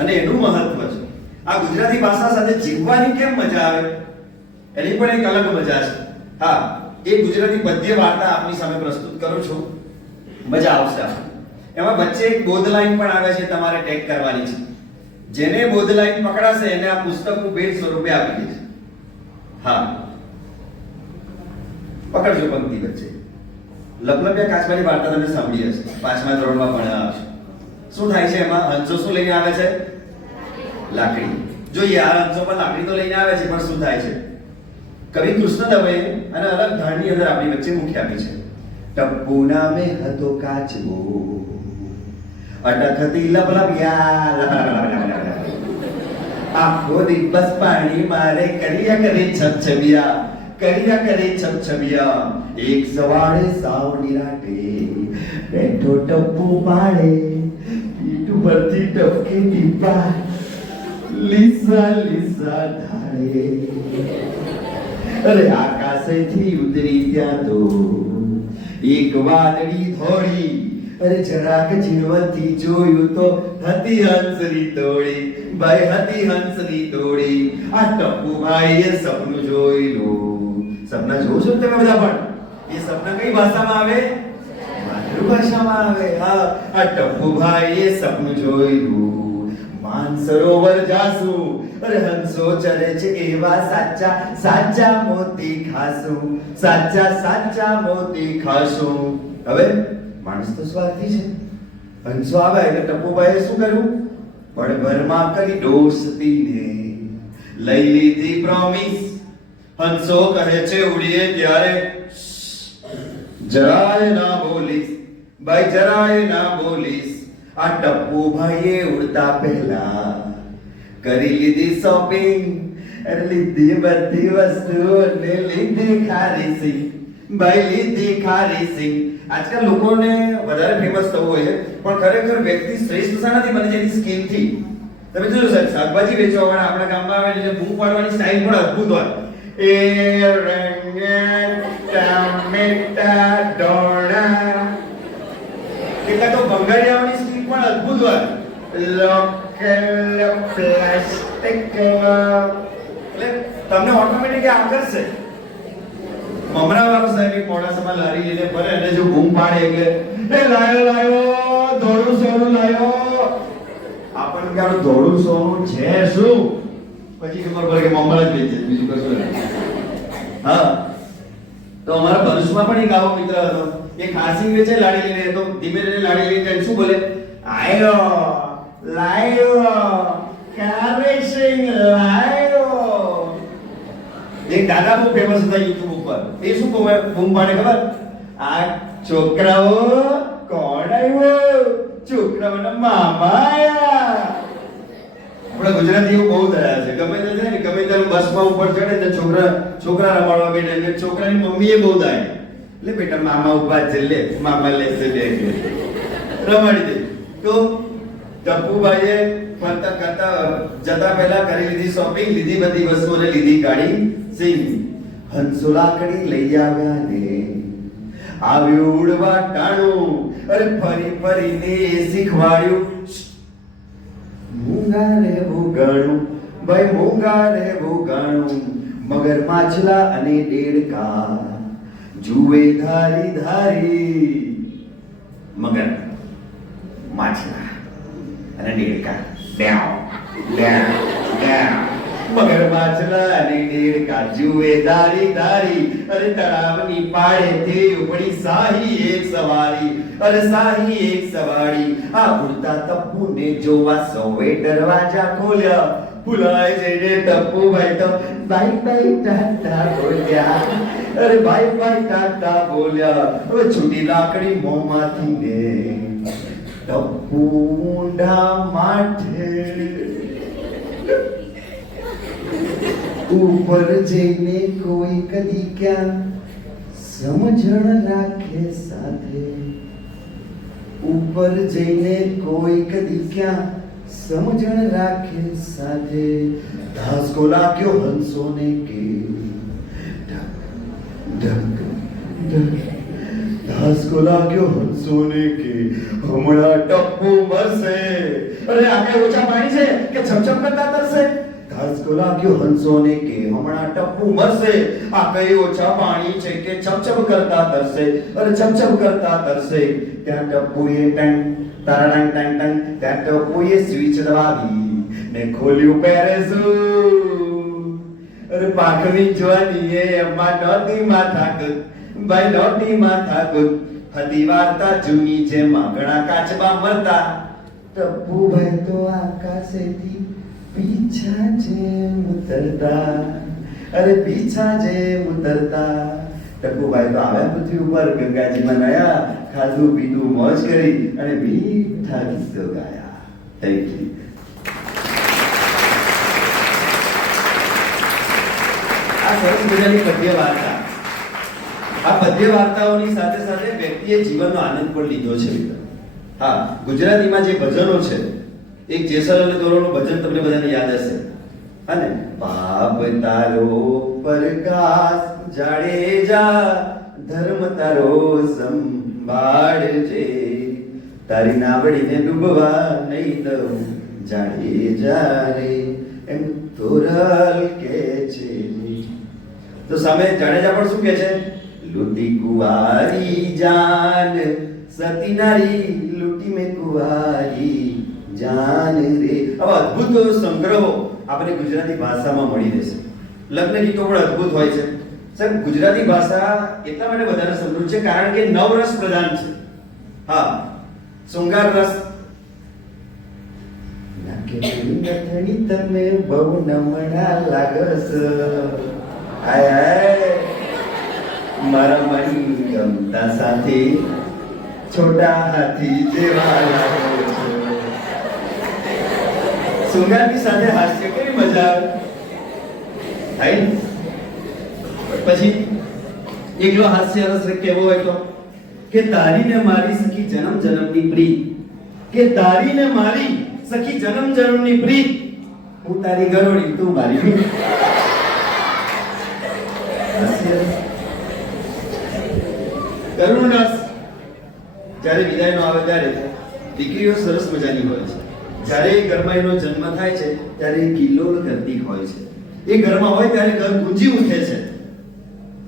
અને એનું મહત્વ છે. આ ગુજરાતી ભાષા સાથે જીવવાની કેમ મજા આવે એની પણ એક અલગ મજા છે. હા, એ ગુજરાતી પદ્ય વાર્તા આપની સામે પ્રસ્તુત કરું છું. મજા આવશે. એમાં વચ્ચે એક બોધ લાઈન પણ આવે છે, તમારે ટેગ કરવાની છે. જેને બોધ લાઈન પકડાશે એને આ પુસ્તકનું ભેટ સ્વરૂપે આપી દે છે. હા, પકડજો પંક્તિ વચ્ચે. લપલપ્યા કાચબાની વાર્તા તમે સાંભળી હશે, 5મા ધોરણમાં ભણ્યા હશે. શું થાય છે એમાં? હંસો શું લઈને આવે છે? લાકડી. જોઈએ આ હંસો પર લાકડી તો લઈને આવે છે, પણ શું થાય છે? કવિ કૃષ્ણ દવે અને અલગ ધારની અંદર આપણી વચ્ચે મૂકી આપી છે. ટપ્પુ નામે હતો કાચબો, અટકતી લપલપ્યા, આખો દિવસ પાણી મારે કર્યા કરે છબછબિયા, કર્યા કરે છબછબિયા. એક સવારે સાવ નિરાટે બેઠો ટપ્પુ પાડે, પીઠ પરથી ટપકે ટીપા, લીસા લીસા ધારે. અરે આકાશેથી ઉતરી ત્યાં તો એક વાદળી થોડી, અરે જરાક ઝીણવટથી જોયું તો હતી હંસની તોડી, ભાઈ હતી હંસની તોડી. આ ટપ્પુ ભાઈએ સપનું જોયેલું. સપના જોવો છો તમે બધા? પણ એ સપના કઈ ભાષામાં આવે? માતૃભાષામાં આવે. હા, આ ટપ્પુ ભાઈએ સપનું જોયેલું, માનસરોવર જાશું, અરે હંસો ચરે છે એવા સાચા સાચા મોતી ખાશું, સાચા સાચા મોતી ખાશું. હવે માણસ તો સ્વાર્થી છે. હંસો આવે એટલે ટપુભાઈએ શું કર્યું? ભરમાં કરી દોસ્તીને લઈ લીધી પ્રોમિસ. હંસો કહે છે ઉડીએ ત્યારે જરાય ના બોલીશ, ભાઈ જરાય ના બોલીશ. આ ટપુભાઈએ ઉડતા પહેલા કરી લીધી શોપિંગ, અરે લીધી બધી વસ્તુઓને લીધી ખારી સિંગ, ભાઈ લીધી ખારી સિંગ. આજકાલ લોકોને વધારે ફેમસ થવું હોય પણ ખરેખર વ્યક્તિ શ્રેષ્ઠ શાનાથી બને છે? એની સ્કિલથી. તમે જોજો સાહેબ, શાકભાજી વેચવા વાળા આપણા ગામમાં આવે એટલે બૂમ પાડવાની સ્ટાઇલ પણ અદ્ભુત હોય. એ રંગન ટમેટા ડોણા, કેટલાક તો ભંગારિયાઓની સ્કિલ પણ અદ્ભુત હોય. લોકલ પ્લાસ્ટિક, એટલે તમને ઓટોમેટિક આકર્ષે. મમરાવાળો સાહેબ એક મોડાસામાં લારી લઈને ફરે અને જો બૂમ પાડે એટલે એ લાયો લાયો ધોળું સોનું લાયો. આપણને કે આનું ધોળું સોનું છે શું? પછી ખબર પડે કે મમરા જ વેચે, બીજું કશું નહીં. હા, તો અમારા ભરૂચમાં પણ એક આવો મિત્ર હતો. એ ખાસી વેચે લાડી લઈને, તો ધીમે ધીમે લાડી લઈને શું બોલે? આયો લાયો કારેશિંગ લાયો. એક દાદા બહુ ફેમસ હતા યુટ્યુબ ઉપર. એ શું કહે બૂમ પાડે ખબર? આ છોકરાઓ કોણ આવ્યો? છોકરાઓના મામા આયા. આપણા ગુજરાતીઓ બહુ દયા છે. ગમે તે છે ને, ગમે તે બસમાં ઉપર ચડે ને છોકરા રમાડવા બેઠે એટલે છોકરાની મમ્મીએ બહુ દયા. એટલે બેટા મામા ઉભા છે, લે મામા લેશે બે રમાડી દે. તો ટપુભાઈએ ફરતા કરતા જતા પહેલા કરી લીધી શોપિંગ, લીધી બધી વસ્તુઓને લીધી ગાડી સિંગ. હંસો લાકડી લઈ આવ્યા ને આવ્યું ઉડવા ટાણું, અરે ફરી ફરીને શીખવાડ્યું મૂંગા રહેવું ગાણું, ભાઈ મૂંગા રહેવું ગાણું. મગર માછલા અને દેડકા જુએ ધારી ધારી. મગર માછલા અને દેડકા ડેવ ડેવ ડેવ. મગર માછલા અને દેડકા જુએ ધારી ધારી, અરે તળાવની પાળે તે ઉપડી શાહી એક સવારી, અરે શાહી એક સવારી. આ ઉડતા ટપ્પુને જોવા સૌએ દરવાજા ખોલ્યા. ભૂલાય જઈને ટપ્પુભાઈ તો બાય બાય ટાટા બોલ્યા, અરે બાય બાય ટાટા બોલ્યા. હવે છૂટી લાકડી મોંમાંથી ને ટપ્પુ ઊંડા માથે ઉપર જઈને કોઈ કદી ક્યાં સમજણ રાખે સાથે, ઉપર જઈને કોઈ કદી ક્યાં સમજણ રાખે સાથે. ધાસકો લાગ્યો હંસોને કે ઢક ઢક. ધાસકો લાગ્યો હંસોને કે હમણાં ટપ્પુ મરશે. અરે આગળ ઓછા પાણી છે કે છમછમ કરતા તરશે. ધાસકો લાગ્યો હંસોને કે હમણાં ટપ્પુ મરશે. આ કઈ ઓછા પાણી છે કે છમછમ કરતા તરશે, અરે છમછમ કરતા તરશે. ત્યાં ટપ્પુએ ટંગ તારાંગ ટંગ ટંગ, ત્યાં ટપ્પુએ સ્વિચ દબાવી ને ખોલ્યું પેરેસૂટ. અરે પાકવી જવાનીએ એમાં નહોતી માથાકૂટ, ભાઈ નહોતી માથાકૂટ. હતી વાર્તા જૂની જે માગણા કાચબા મરતા. ટપ્પુભાઈ તો આકાશેથી પીછા જેમ ઉતરતા, અરે પીછા જેમ ઉતરતા. ટપ્પુભાઈ તો આવ્યા પૃથ્વી ઉપર, ગંગાજીમાં નયા, ખાધું પીધું મોજ કરી અને મીઠા ગીતો ગાયા. Thank you. આ સરસ મજાની પદ્ય વાર્તા. આ પદ્ય વાર્તાઓની સાથે સાથે વ્યક્તિએ જીવનનો આનંદ પણ લીધો છે. હા, ગુજરાતીમાં જે ભજનો છે, એક જેસલ અને દોરોનું ભજન તમને બધાને યાદ હશે. અને પાપ તારો પ્રકાશ જાડેજા, ધર્મ તારો સંભાળજે, તારી નાવડીને ડૂબવા નહીં દઉં જાડેજા રે, એમ તોરલ કે છે. તો સામે જાડેજા પણ શું કે છે? લૂટી કુવારી જાન સતી નારી, લૂટી મેં કુવારી જાન રે. આવા અદ્ભુત સંગ્રહો આપણે ગુજરાતી ભાષામાં મળી રહેશે. લગ્ન ગીતો પણ અદ્ભુત હોય છે. સાહેબ, ગુજરાતી ભાષા એટલા માટે વધારે સમૃદ્ધ છે કારણ કે નવરસ પ્રધાન છે. હા, શૃંગાર રસ. નાકે નથણી તમે બહુ નમણા લાગસ. હાય હાય, મારા મન ગમતા સાથે છોટા હાથી જેવા લાગો છો. શૃંગારની સાથે હાસ્ય કેવી મજા આવે, થાય ને? પછી એકલો હાસ્ય રસ કેવો હોય તો કે તારી ને મારી સખી જન્મ જન્મની પ્રીત, કે તારી ને મારી સખી જન્મ જન્મની પ્રીત, હું તારી ગરોળી તું મારી. હાસ્ય રસ. કરુણ રસ. જ્યારે વિદાયનો આવે ત્યારે દીકરીઓ સરસ મજાની હોય છે. જ્યારે એ ઘરમાં એનો જન્મ થાય છે ત્યારે એ કિલ્લોલ કરતી હોય છે. એ ઘરમાં હોય ત્યારે ઘર ગુંજી ઉઠે છે.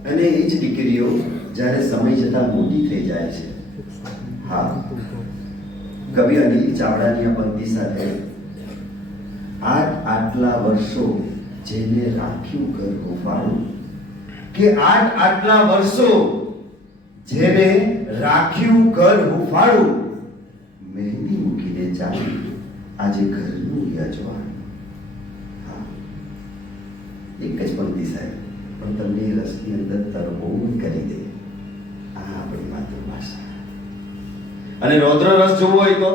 અને એ જ દીકરીઓ જ્યારે સમય જતા મોટી થઈ જાય છે. હા, કવિ અનિલ ચાવડાની આ પંક્તિ સાથે આટલા વર્ષો જેને રાખ્યું ઘર હુંફાળું, કે આટલા વર્ષો જેને રાખ્યું ઘર હુંફાળું, મહેંદી મૂકીને ચાલી આજે ઘરનું યજવાન. હા, એક જ પંક્તિ સાહેબ, પણ તમને રસની અંદર તરબોળ કરી દે. આ આપણી માતૃભાષા. અને રૌદ્ર રસ જોવો હોય તો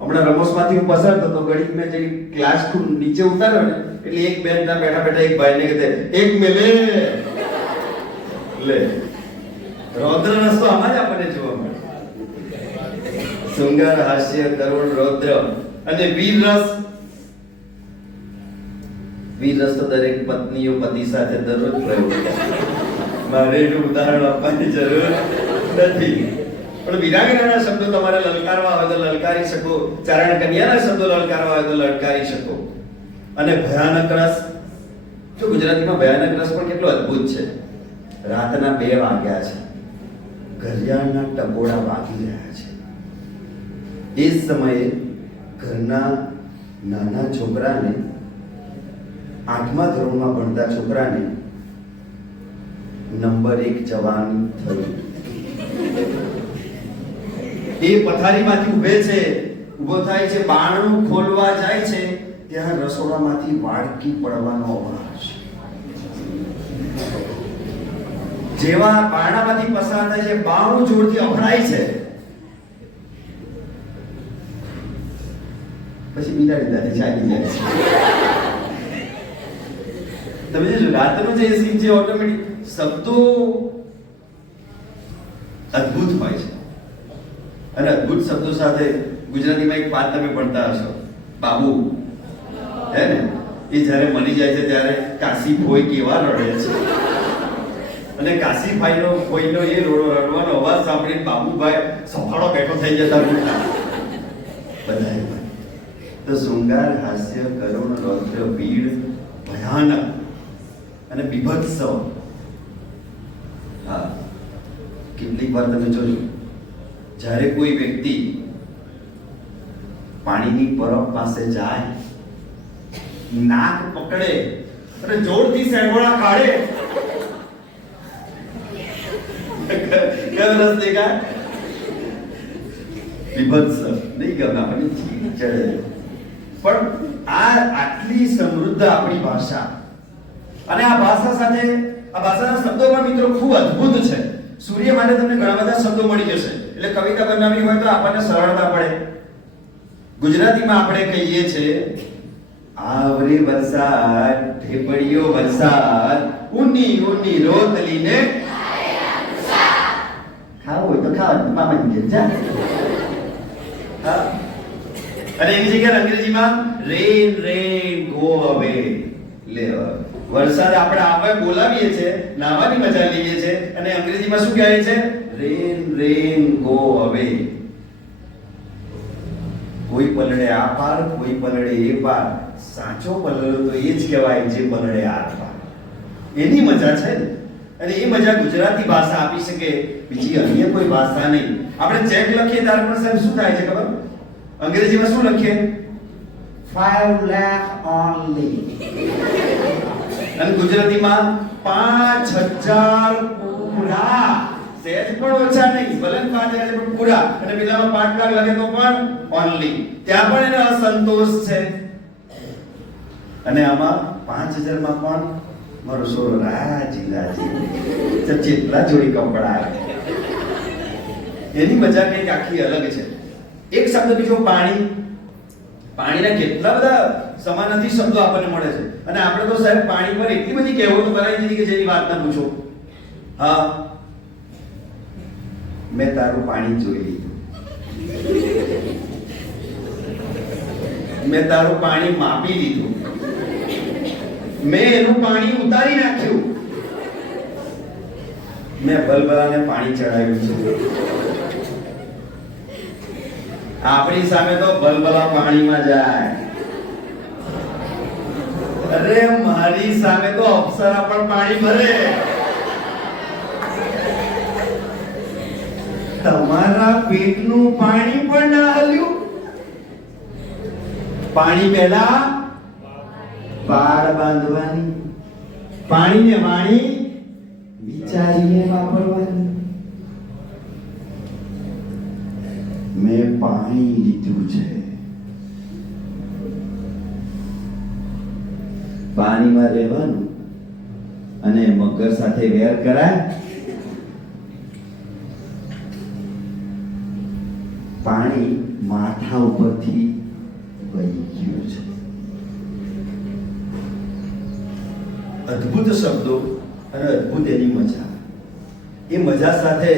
હમણાં રમોસમાંથી હું પસાર થતો, ઘડીક મેં જે ક્લાસ નીચે ઉતાર્યો ને એટલે એક બેન ના બેઠા બેઠા એક ભાઈને કહેતે, એક મે લે. રૌદ્ર રસ તો આમાં જ આપણને જોવા મળે. શૃંગાર, હાસ્ય, કરુણ, રૌદ્ર અને વીર રસ. વીર રસ તો દરેક પત્નીઓ પતિ સાથે દરરોજ પ્રયોગ કરે. મારે એનું ઉદાહરણ આપવાની જરૂર નથી, પણ વિરાગનાના શબ્દો તમારે લલકારવા હોય તો લલકારી શકો, ચારણ કન્યાના શબ્દો લલકારવા હોય તો લલકારી શકો. અને ભયાનક રસ. જો ગુજરાતીમાં ભયાનક રસ પણ કેટલો અદ્ભુત છે. રાતના 2 વાગ્યા છે, ઘડિયાળના ટકોડા વાગી રહ્યા છે. એ જ સમયે ઘરના નાના છોકરાને, 8મા ધોરણમાં ભણતા છોકરાને નંબર 1 જવાન થયું. એ પથારીમાંથી ઊભો થાય છે, બારણું ખોલવા જાય છે, ત્યાં રસોડામાંથી વાડકી પડવાનો અવાજ. જેવા બારણામાંથી પસાર થાય છે, બારણું જોરથી અફડાય છે. પછી બિલાડી ચાલી જાય છે. તમે જો રાતનો જે સીન છે, ઓટોમેટિક શબ્દો અદ્ભુત હોય છે. અને અદ્ભુત શબ્દો સાથે ગુજરાતીમાં એક વાત તમે ભણતા હશો, બાબુ, હે ને? એ જ્યારે મળી જાય છે ત્યારે કાશી ફોઈ કેવા રડે છે. અને કાશી ફાઈનો ફોઈનો એ રડવાનો અવાજ સાંભળીને બાબુભાઈ સફાળો બેઠો થઈ જતા બધા. તો શૃંગાર, હાસ્ય, કરુણ, રૌદ્ર, વીર, ભયાનક અને બીભત્સ. હા, કેટલીક વાર તમે જોજો, જ્યારે કોઈ વ્યક્તિ પાણીની બરફ પાસે જાય, નાક પકડે અને જોરથી સેંગોળા કાઢે, કેવો રસ દેખાય? બીભત્સ. નહીં ગમે, આપણને જીભ ચડે. પણ આ આટલી સમૃદ્ધ આપણી ભાષા, અને આ ભાષા સાથે આ ભાષાના શબ્દો પણ મિત્રો ખૂબ અદ્ભુત છે. સૂર્ય માટે તમને ઘણા બધા શબ્દો મળી જશે, એટલે કવિતા બનાવવી હોય તો આપણને સરળતા પડે. ગુજરાતીમાં આપણે કહીએ છીએ, આવરે વરસાદ, ઢેપડીયો વરસાદ, ઊની ઊની રોતલીને ખાવ હોય તો ખાવ, મામાની ઘેર જા. હા, અને એની જગ્યાએ અંગ્રેજીમાં રેન રેન ગો અવે. લે, વરસાદ આપણે આવે બોલાવીએ છીએ, નાવાની મજા લઈએ છીએ, અને અંગ્રેજીમાં શું કહે છે? રેન રેન ગો અવે. કોઈ પલળે આ પાર, કોઈ પલળે એ પાર. સાચો પલળો તો એ જ કહેવાય જે પલળે આર પાર. એની મજા છે ને. અને એ મજા ગુજરાતી ભાષા આપી શકે, બીજી અન્ય કોઈ ભાષા નહીં. આપણે ચેક લખીએ ત્યારે પણ સાહેબ શું થાય છે ખબર? અંગ્રેજીમાં શું લખીએ? 5 લાખ only. અને ગુજરાતીમાં 5000 પૂરા. સહેજ પણ ઓછા નહીં, ભલે 5000 પણ પૂરા. અને પેલામાં 5 લાખ લખે તો પણ only. ત્યાં પણ એને અસંતોષ છે. અને આમાં 5000 માં પણ મારો સોરો રાજી ચેટલા જોડી કપડા. એની મજા કંઈક આખી અલગ છે. એક શબ્દ બીજો પાણી. પાણીના કેટલા બધા સમાનાર્થી શબ્દો આપણને મળે છે. અને આપણે તો સાહેબ પાણી પર એટલી બધી કહેવતો કરાવી દીધી કે જેની વાત ના પૂછો. હા, મેં તારું પાણી જોઈ લીધું, મેં તારું પાણી માપી લીધું, મેં એનું પાણી ઉતારી નાખ્યું, મેં ભલભલાને પાણી ચડાવ્યું છે. આપણી સામે તો ભલભલા પાણીમાં જાય. અરે મારી સામે તો અપ્સરા પણ પાણી ભરે. તમારા પેટનું પાણી પણ ના હલ્યું. પાણી પહેલા પાળ બાંધવાની, પાણીને વાણી વિચારીને વાપરવાની. મેં પાણી લીધું છે. પાણીમાં રહેવાનું અને મગર સાથે વેર કરાય. પાણી માથા ઉપરથી વહી ગયું છે. અદ્ભુત શબ્દો અને અદ્ભુત એની મજા. એ મજા સાથે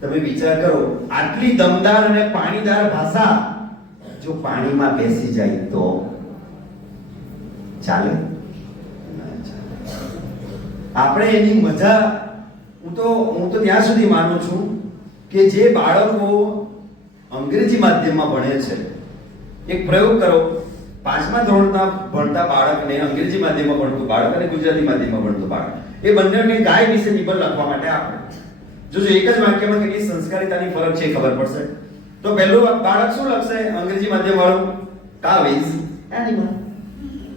તમે વિચાર કરો, આટલી દમદાર અને પાણીદાર ભાષા જો પાણીમાં બેસી જાય તો ચાલે? ના ચાલે. આપણે એની મજા, હું તો ત્યાં સુધી માનું છું કે જે બાળકો અંગ્રેજી માધ્યમમાં ભણે છે, એક પ્રયોગ કરો. 5મા ધોરણના ભણતા બાળકને, અંગ્રેજી માધ્યમમાં ભણતું બાળક અને ગુજરાતી માધ્યમમાં ભણતું બાળક, એ બંનેને ગાય વિશે નિબંધ લખવા માટે આપો. જોજો એક જ વાક્યમાં કેટલી સંસ્કારિતાની ફરક છે ખબર પડશે. તો પહેલું બાળક શું લખશે? અંગ્રેજી માધ્યમ વાળું cow is animal.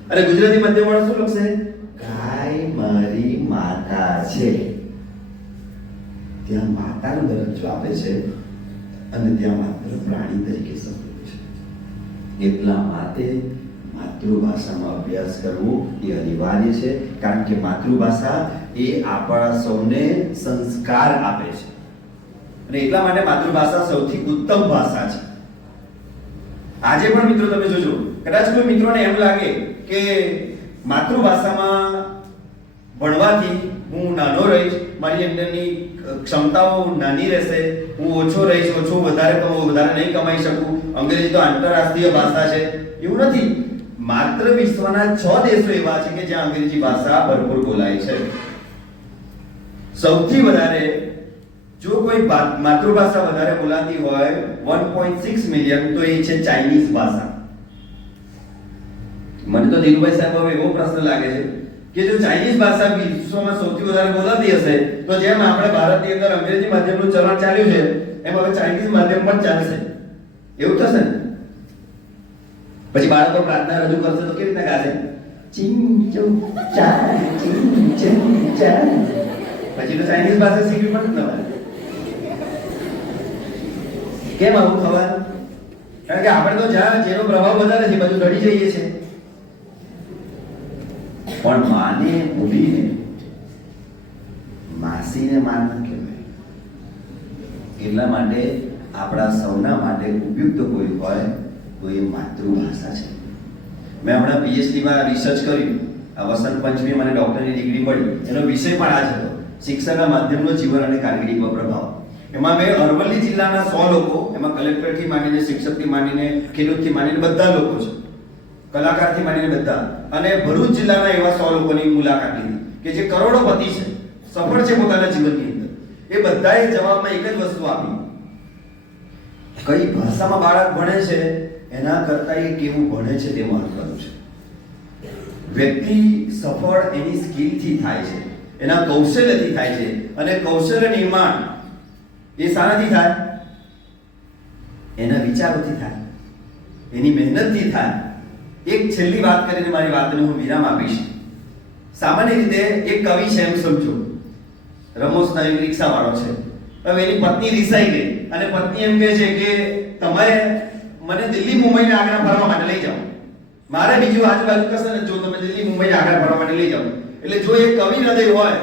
અને ગુજરાતી માધ્યમ વાળું શું લખશે? ગાય મારી માતા છે. ત્યાં માતાનો દરજ્જો આપે છે અને ત્યાં માત્ર પ્રાણી તરીકે સમજે છે. એટલા માટે માતૃભાષામાં અભ્યાસ કરવો એ અનિવાર્ય છે, કારણ કે માતૃભાષા એ આપણા સૌને સંસ્કાર આપે છે. અને એટલા માટે માતૃભાષા સૌથી ઉત્તમ ભાષા છે. આજે પણ મિત્રો તમે જોજો, કદાચ કોઈ મિત્રોને એમ લાગે કે માતૃભાષામાં ભણવાથી હું નાનો રહીશ, મારી અંદરની ક્ષમતાઓ નાની રહેશે, હું ઓછો રહીશ, વધારે નહીં કમાઈ શકું, અંગ્રેજી તો આંતરરાષ્ટ્રીય ભાષા છે. એવું નથી. માત્ર વિશ્વના 6 દેશો એવા છે કે જ્યાં અંગ્રેજી ભાષા ભરપૂર બોલાય છે. સૌથી વધારે જો કોઈ માતૃભાષા વધારે બોલાતી હોય 1.6 મિલિયન, તો એ છે ચાઇનીઝ ભાષા. મને તો ધીરુભાઈ સાહેબ હવે એવો પ્રશ્ન લાગે છે કે જો ચાઇનીઝ ભાષા વિશ્વમાં સૌથી વધારે બોલાતી હશે, તો જેમ આપણે ભારતની અંદર અંગ્રેજી માધ્યમનું ચલણ ચાલ્યું છે, એમ હવે ચાઇનીઝ માધ્યમ પણ ચાલશે. એવું થશે ને? પછી બાળકો પ્રાર્થના રજૂ કરશે તો કેવી રીતે ગાશે? ચિંગ ચું ચા ચિંગ ચું ચા. પછી તો ચાઇનીઝ ભાષા શીખવી પણ ન પડે. કેમ આવું ખબર? કારણ કે આપણે તો જ્યાં જેનો પ્રભાવ વધારે છે બધું ચડી જઈએ છીએ. પણ માને ભૂલીને માસીને માન ન કહેવાય. એટલા માટે આપણા સૌના માટે ઉપયુક્ત કોઈ હોય તો એ માતૃભાષા છે. મેં હમણાં પીએચડીમાં રિસર્ચ કર્યું. આ વસંત પંચમી મને ડોક્ટરની ડિગ્રી મળી, એનો વિષય પણ આ જ હતો, શિક્ષકના માધ્યમનો જીવન અને કારકિર્દી પર પ્રભાવ. એમાં મેં અરવલ્લી જિલ્લાના 100 લોકો, એમાં કલેક્ટરથી માંડીને, શિક્ષકથી માંડીને, ખેડૂતથી માંડીને બધા લોકો છે, કલાકારથી માંડીને બધા, અને ભરૂચ જિલ્લાના એવા 100 લોકોની મુલાકાત લીધી કે જે કરોડોપતિ છે, સફળ છે પોતાના જીવનની અંદર. એ બધાએ જવાબમાં એક જ વસ્તુ આપી, કઈ ભાષામાં બાળક ભણે છે એના કરતાં એ કેવું ભણે છે તે મહત્વનું છે. વ્યક્તિ સફળ એની સ્કિલથી થાય છે, એના કૌશલ્યથી થાય છે, અને કૌશલ્ય નિર્માણ એ શાનાથી થાય? એના વિચારોથી થાય. એની મહેનતથી થાય. એક છેલ્લી વાત કરીને મારી વાતને હું વિરામ આપીશ. સામાન્ય રીતે એક કવિ છે એમ સમજો, રમોસ નામનો રિક્ષાવાળો છે. હવે એની પત્ની રિસાઈ ગઈ અને પત્ની એમ કહે છે કે તમે મને દિલ્હી મુંબઈ ને આગ્રા ફરવા માટે લઈ જાઓ, મારે બીજું આજુબાજુ કશે ને જો તમે દિલ્હી મુંબઈ ને આગ્રા ફરવા માટે લઈ જાઓ. એટલે જો એ કવિ હૃદય હોય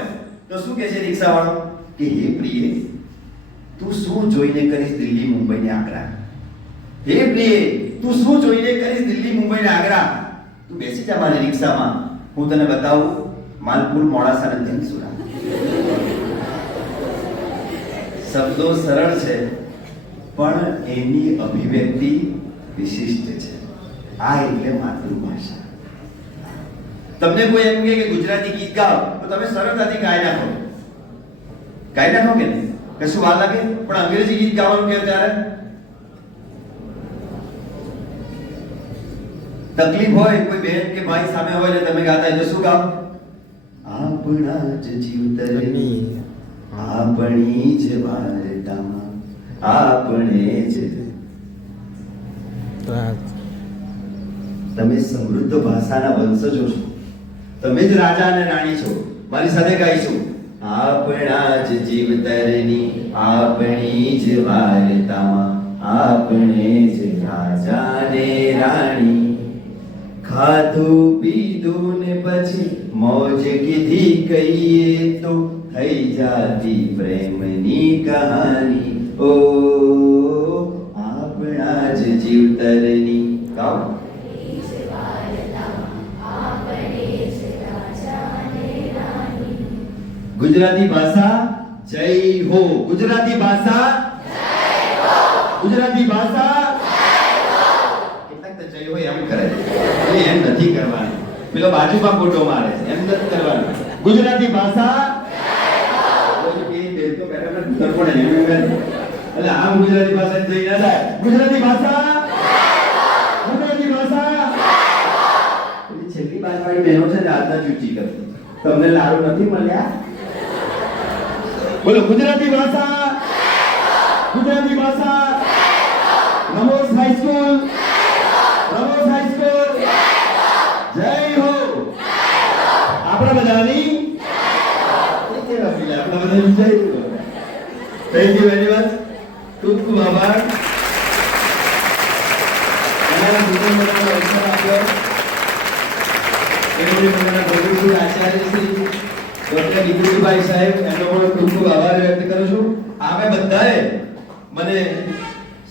તો શું કહે છે રિક્ષાવાળો કે હે પ્રિય, તું શું જોઈને કરીશ દિલ્હી મુંબઈ ને આગ્રા? હે પ્રિય, તું શું જોઈને કરીશ દિલ્હી મુંબઈ ને આગ્રા? તું બેસી જા મારી રિક્ષામાં, હું તને બતાવું માલપુર મોડાસા અને ધનસુરા. શબ્દો સરળ છે પણ એની અભિવ્યક્તિ વિશિષ્ટ છે. આ એટલે માતૃભાષા. તમને કોઈ એમ કહે કે ગુજરાતી ગીત ગાઓ તો તમે સરળતાથી ગાઈ નાખો કે નહીં? કશું વાર લાગે? પણ અંગ્રેજી ગીત ગાવાનું કે ત્યારે તકલીફ હોય, કોઈ બહેન કે ભાઈ સામે હોય ને તમે ગાતા હોય તો શું ગાઓ? આપણા જ જીવતરની આપણી જ વાર્તામાં આપણે જ. તમે સમૃદ્ધ ભાષાના વંશજો છો, તમે જ રાજા અને રાણી છો. મારી સાથે ગાઈશું આપણા જ જીવતરની આપણી જ વાર્તામાં આપણે જ રાજા ને રાણી. ખાધું પીધું ને પછી મોજ કીધી કહીએ તો થઈ જાતી પ્રેમની કહાની. ઓ આપણા જ જીવતરની ગાઓ. ગુજરાતી ભાષા જય હો. ગુજરાતી ભાષા જય હો. ગુજરાતી ભાષા કેટલાક તો જય હો એમ કરે છે, એમ નથી કરવાનું. પેલો બાજુમાં ફોટો મારે છે, એમ નથી કરવાનું. ગુજરાતી ભાષા એટલે આમ ગુજરાતી ભાષા જઈ ના થાય. ગુજરાતી ભાષા, ગુજરાતી ભાષા. છેલ્લી બાજુવાળી બહેનો છે ને આજના ચૂચી કરતી, તમને લાડુ નથી મળ્યા? બોલો ગુજરાતી ભાષા, ગુજરાતી ભાષા. રમોસ હાઈસ્કૂલ, રમોસ હાઈસ્કૂલ જય હો. આપણા બધાની આપણા બધાની જય હો. Thank you very much. ખૂબ ખૂબ આભાર. અમારા કુટુંબના અવસર આપ્યો. આચાર્ય શ્રી ડોક્ટર વિભૂતિભાઈ સાહેબ, એમનો પણ ખૂબ ખૂબ આભાર વ્યક્ત કરું છું. આપણે બધાએ મને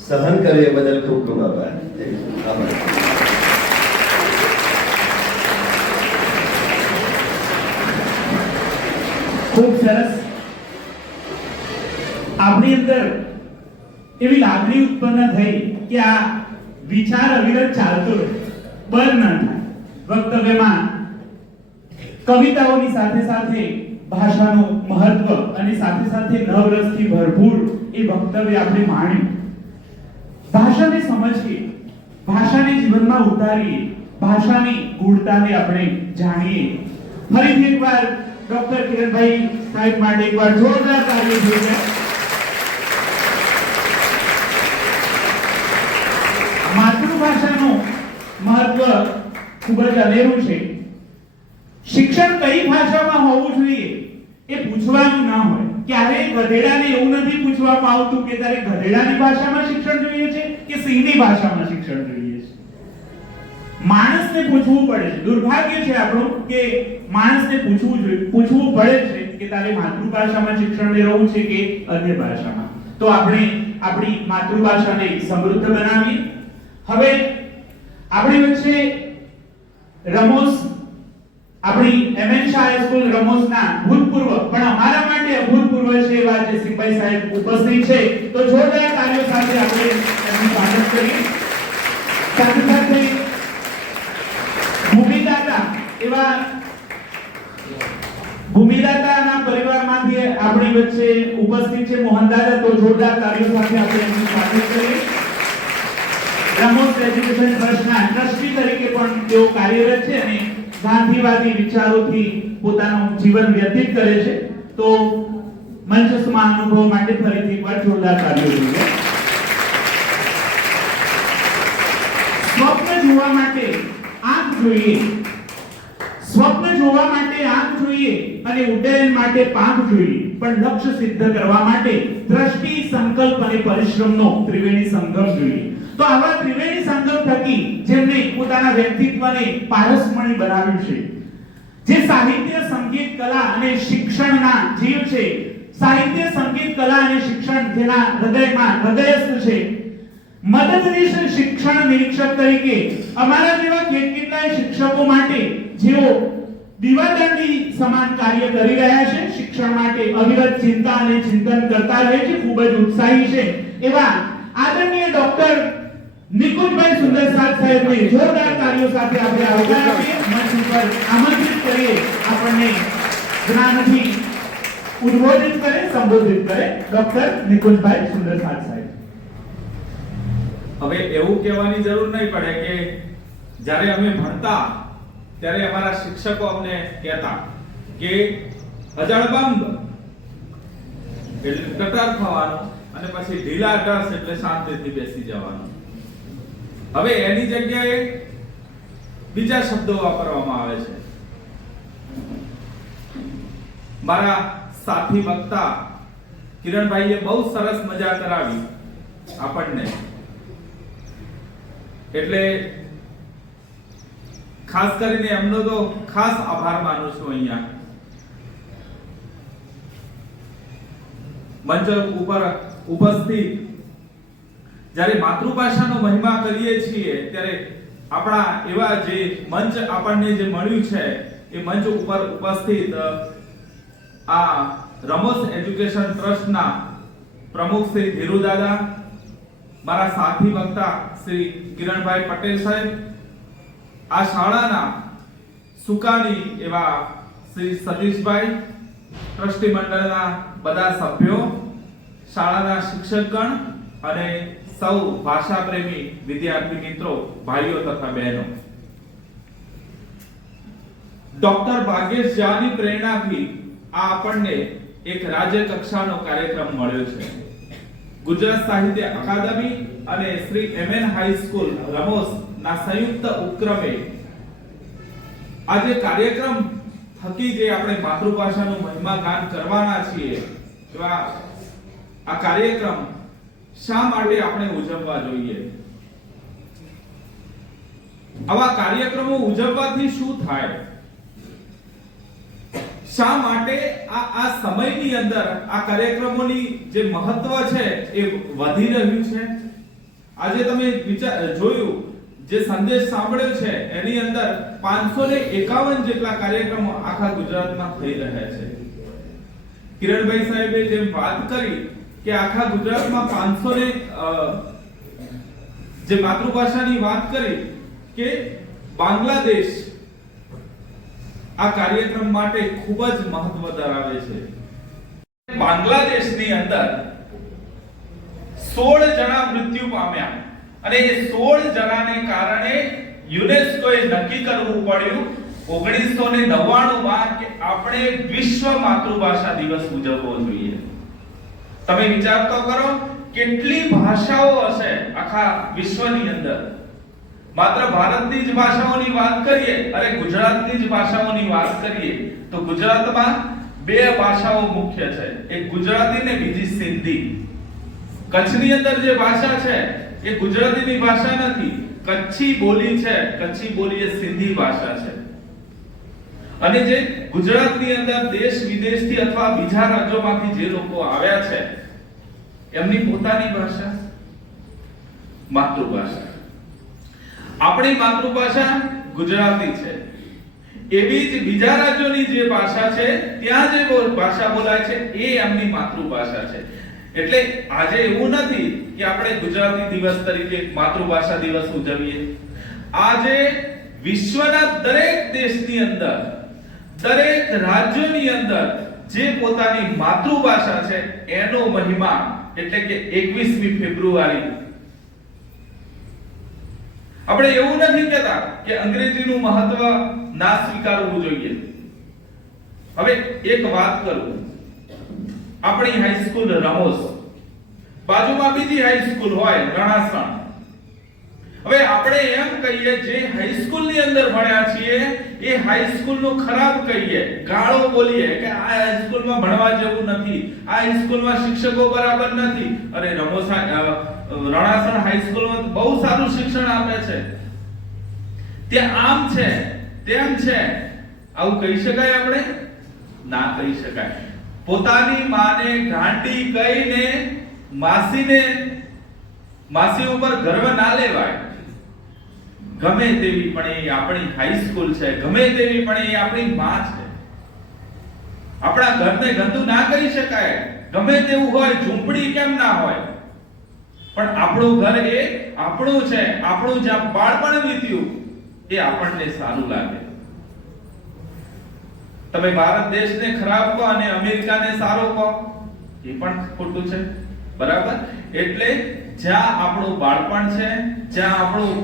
સહન કર્યું એ બદલ ખૂબ ખૂબ આભાર. ખૂબ સરસ. આપણી અંદર એવી લાગણી ઉત્પન્ન થઈ કે આ વિચાર અવિરત ચાલતો રહે, બંધ ન થાય. વક્તવ્યમાં કવિતાઓની સાથે સાથે ભાષાનું મહત્વ અને સાથે સાથે નવરસથી ભરપૂર એ વક્તવ્ય આપણે માણ્યું. ભાષાને સમજીએ, ભાષાને જીવનમાં ઉતારીએ, ભાષાની ગૂઢતાને આપણે જાણીએ. ફરીથી એકવાર ડોક્ટર કિરણભાઈ સાહેબ માટે એકવાર જોરદાર તાળીઓ જોઈએ. માતૃભાષાનું મહત્વ ખૂબ જ અનેરું છે. શિક્ષણ કઈ ભાષામાં હોવું જોઈએ એ પૂછવાનું ના હોય. ક્યારેય ગધેડાને એવું નથી પૂછવામાં આવતું કે તારે ગધેડાની ભાષામાં શિક્ષણ જોઈએ છે કે સિંહની ભાષામાં શિક્ષણ જોઈએ છે. માણસને પૂછવું પડે છે. દુર્ભાગ્ય છે આપણું કે માણસને પૂછવું પડે છે કે તારે માતૃભાષામાં શિક્ષણ લેવું છે કે અન્ય ભાષામાં. તો આપણે આપણી માતૃભાષાને સમૃદ્ધ બનાવીએ. હવે આપણી વચ્ચે રમોસ, આપણી એમએન શાહ હાઈસ્કૂલ રમોસના ભૂતપૂર્વ પણ અમારા માટે અભૂતપૂર્વ છે એવા જે સિપાઈ સાહેબ ઉપસ્થિત છે, તો જોરદાર તાળીઓ સાથે આપણે એમનું સ્વાગત કરીએ. સાથે સાથે ભૂમિદાતાના પરિવારમાંથી આપણી વચ્ચે ઉપસ્થિત છે મોહનદાદા, તો જોરદાર તાળીઓ સાથે આપણે એમનું સ્વાગત કરીએ. રમોસ એજ્યુકેશન ટ્રસ્ટના ટ્રસ્ટી તરીકે પણ તેઓ કાર્યરત છે અને ગાંધીવાદી વિચારોથી પોતાનું જીવન વ્યતીત કરે છે. તો મંચસ્થ અનુભવ માટે ફરીથી એકવાર જોરદાર તાળીઓ જોઈએ. જોવા માટે આંખ જોઈએ, સ્વપ્ન જોવા માટે આંખ જોઈએ અને ઉડ્ડયન માટે પાંખ જોઈએ, પણ લક્ષ્ય સિદ્ધ કરવા માટે દ્રષ્ટિ, સંકલ્પ અને પરિશ્રમનો ત્રિવેણી સંગમ જોઈએ. તો આવા ત્રિવેણી સંગમ થકી જેમને પોતાના વ્યક્તિત્વને પારસમણી બનાવ્યું છે, જે સાહિત્ય, સંગીત, કલા અને શિક્ષણના જીવ છે, સાહિત્ય, સંગીત, કલા અને શિક્ષણ જેના હૃદયમાં હૃદયસ્થ છે, મદદનીશ શિક્ષણ નિરીક્ષક તરીકે અમારા જેવા કેટલાય શિક્ષકો માટે જેઓ દીવાદાંડી સમાન કાર્ય કરી રહ્યા છે, શિક્ષણ માટે અવિરત ચિંતા અને ચિંતન કરતા રહે છે, ખૂબ જ ઉત્સાહી છે, એવા આદરણીય ડોક્ટર નિકુંજભાઈ સુંદરસાદ સાહેબને જોરદાર કાર્યો સાથે આપણે આવકાર આપીએ, મંચ ઉપર આમંત્રિત કરીએ, આપણને જ્ઞાનથી ઉદ્બોધિત કરે, સંબોધિત કરે ડોક્ટર નિકુંજભાઈ સુંદરસાદ સાહેબ. હવે એવું કહેવાની જરૂર નહીં પડે કે જ્યારે અમે ભણતા ત્યારે અમારા શિક્ષકો અમને કહેતા કે અજળબંધ એટલે કટાર થવાનું અને પછી ઢીલા ડસ એટલે શાંતિથી બેસી જવાનું. હવે એની જગ્યાએ બીજા શબ્દો વાપરવામાં આવે છે. મારા સાથી વક્તા કિરણભાઈએ બહુ સરસ મજા કરાવી આપણને, એટલે ખાસ કરીને એમનો તો ખાસ આભાર માનું છું. અહીંયા મંચ ઉપર ઉપસ્થિત જ્યારે માતૃભાષાનો મહિમા કરીએ છીએ ત્યારે આપણા એવા જે મંચ આપણને જે મળ્યું છે એ મંચ ઉપર ઉપસ્થિત આ રમોસ એજ્યુકેશન ટ્રસ્ટના પ્રમુખ શ્રી ધીરુદાદા, મારા સાથી વક્તા શ્રી કિરણભાઈ પટેલ સાહેબ, આ શાળાના સુકાની એવા શ્રી સતીશભાઈ, ટ્રસ્ટી મંડળના બધા સભ્યો, શાળાના શિક્ષકગણ અને સૌ ભાષા પ્રેમી વિદ્યાર્થી મિત્રો, ભાઈઓ તથા બહેનો, ડોક્ટર ભાગ્યેશ ઝાની પ્રેરણાથી આ આપણને એક રાજ્ય કક્ષાનો કાર્યક્રમ મળ્યો છે. ગુજરાત સાહિત્ય અકાદમી અને શ્રી એમએન હાઈસ્કૂલ રમોસ ના સંયુક્ત ઉપક્રમે આજે કાર્યક્રમ થકી જે આપણે માતૃભાષાનું મહિમા ગાન કરવાના છીએ, એવા આ કાર્યક્રમ શા માટે આપણે ઉજવવા જોઈએ? આવા કાર્યક્રમો ઉજવવાથી શું થાય? શા માટે આ સમયની અંદર આ કાર્યક્રમોની જે મહત્વ છે એ વધી રહ્યું છે? આજે તમે જોયું, જે સંદેશ સાંભળ્યો છે એની અંદર 551 જેટલા કાર્યક્રમો આખા ગુજરાતમાં થઈ રહ્યા છે. કિરણભાઈ સાહેબે જેમ વાત કરી કે આખા ગુજરાતમાં 500 જે માતૃભાષાની વાત કરી કે બાંગ્લાદેશ આ કાર્યક્રમ માટે ખૂબ જ મહત્વ ધરાવે છે. બાંગ્લાદેશની અંદર 16 જણા મૃત્યુ પામ્યા અને એ 16 જણાને કારણે યુનેસ્કોએ નક્કી કરવું પડ્યું 1999માં કે આપણે વિશ્વ માતૃભાષા દિવસ ઉજવવો જોઈએ. તમે વિચાર તો કરો કેટલી ભાષાઓ હશે આખા વિશ્વની અંદર. માત્ર ભારતની જ ભાષાઓની વાત કરીએ, અરે ગુજરાતની જ ભાષાઓની વાત કરીએ તો ગુજરાતમાં 2 ભાષાઓ મુખ્ય છે, એક ગુજરાતી ને બીજી સિંધી. કચ્છની અંદર જે ભાષા છે એ ગુજરાતીની ભાષા નથી, કચ્છી બોલી છે. કચ્છી બોલી એ સિંધી ભાષા છે. અને જે ગુજરાતની અંદર દેશ વિદેશથી અથવા બીજા રાજ્યોમાંથી જે લોકો આવ્યા છે એમની પોતાની ભાષા માતૃભાષા. આપણી માતૃભાષા ગુજરાતી છે, એવી જ બીજા રાજ્યોની જે ભાષા છે ત્યાં જે ભાષા બોલાય છે એ એમની માતૃભાષા છે. એટલે આજે એવું નથી કે આપણે ગુજરાતી દિવસ તરીકે માતૃભાષા દિવસ ઉજવીએ. આજે વિશ્વના દરેક દેશની અંદર, દરેક રાજ્યની અંદર જે પોતાની માતૃભાષા છે એનો મહિમા એટલે કે 21મી ફેબ્રુઆરી. આપણે એવું નથી કહેતા કે અંગ્રેજીનું મહત્વ ના સ્વીકારવું જોઈએ. હવે એક વાત કરું, આપણી હાઈસ્કૂલ રમોસ, બાજુમાં બીજી હાઈસ્કૂલ હોય રણાસણ, હવે આપણે એમ કહીએ જે હાઈસ્કૂલ ની અંદર ભણ્યા છીએ એ હાઈસ્કૂલ નું ખરાબ કહીએ, ગાળો બોલીએ કે આ હાઈસ્કૂલમાં ભણવા જેવું નથી, આ હાઈસ્કૂલમાં શિક્ષકો બરાબર નથી. અરે રણાસણ હાઈસ્કૂલમાં બહુ સારું શિક્ષણ આપે છે, ત્યાં આમ છે તેમ છે. આવું કહી શકાય? આપણે ના કહી શકાય. પોતાની માને ગાંડી કહીને માસી ઉપર ગર્વ ના લેવાય. ગમે તેવી પણ એ આપણી હાઈસ્કૂલ છે, ગમે તેવી પણ એ આપણી માં છે. આપણા ઘરને ગંદુ ના કહી શકાય, ગમે તેવું હોય, ઝૂંપડી કેમ ના હોય, પણ આપણું ઘર એ આપણું છે. આપણું જ્યાં બાળપણ વીત્યું એ આપણને સારું લાગે. તમે ભારત દેશને ખરાબ કહો અને અમેરિકાને સારો કહો, એ પણ ખોટું છે. બરાબર? એટલે જ્યાં આપણું બાળપણ છે, જ્યાં આપણું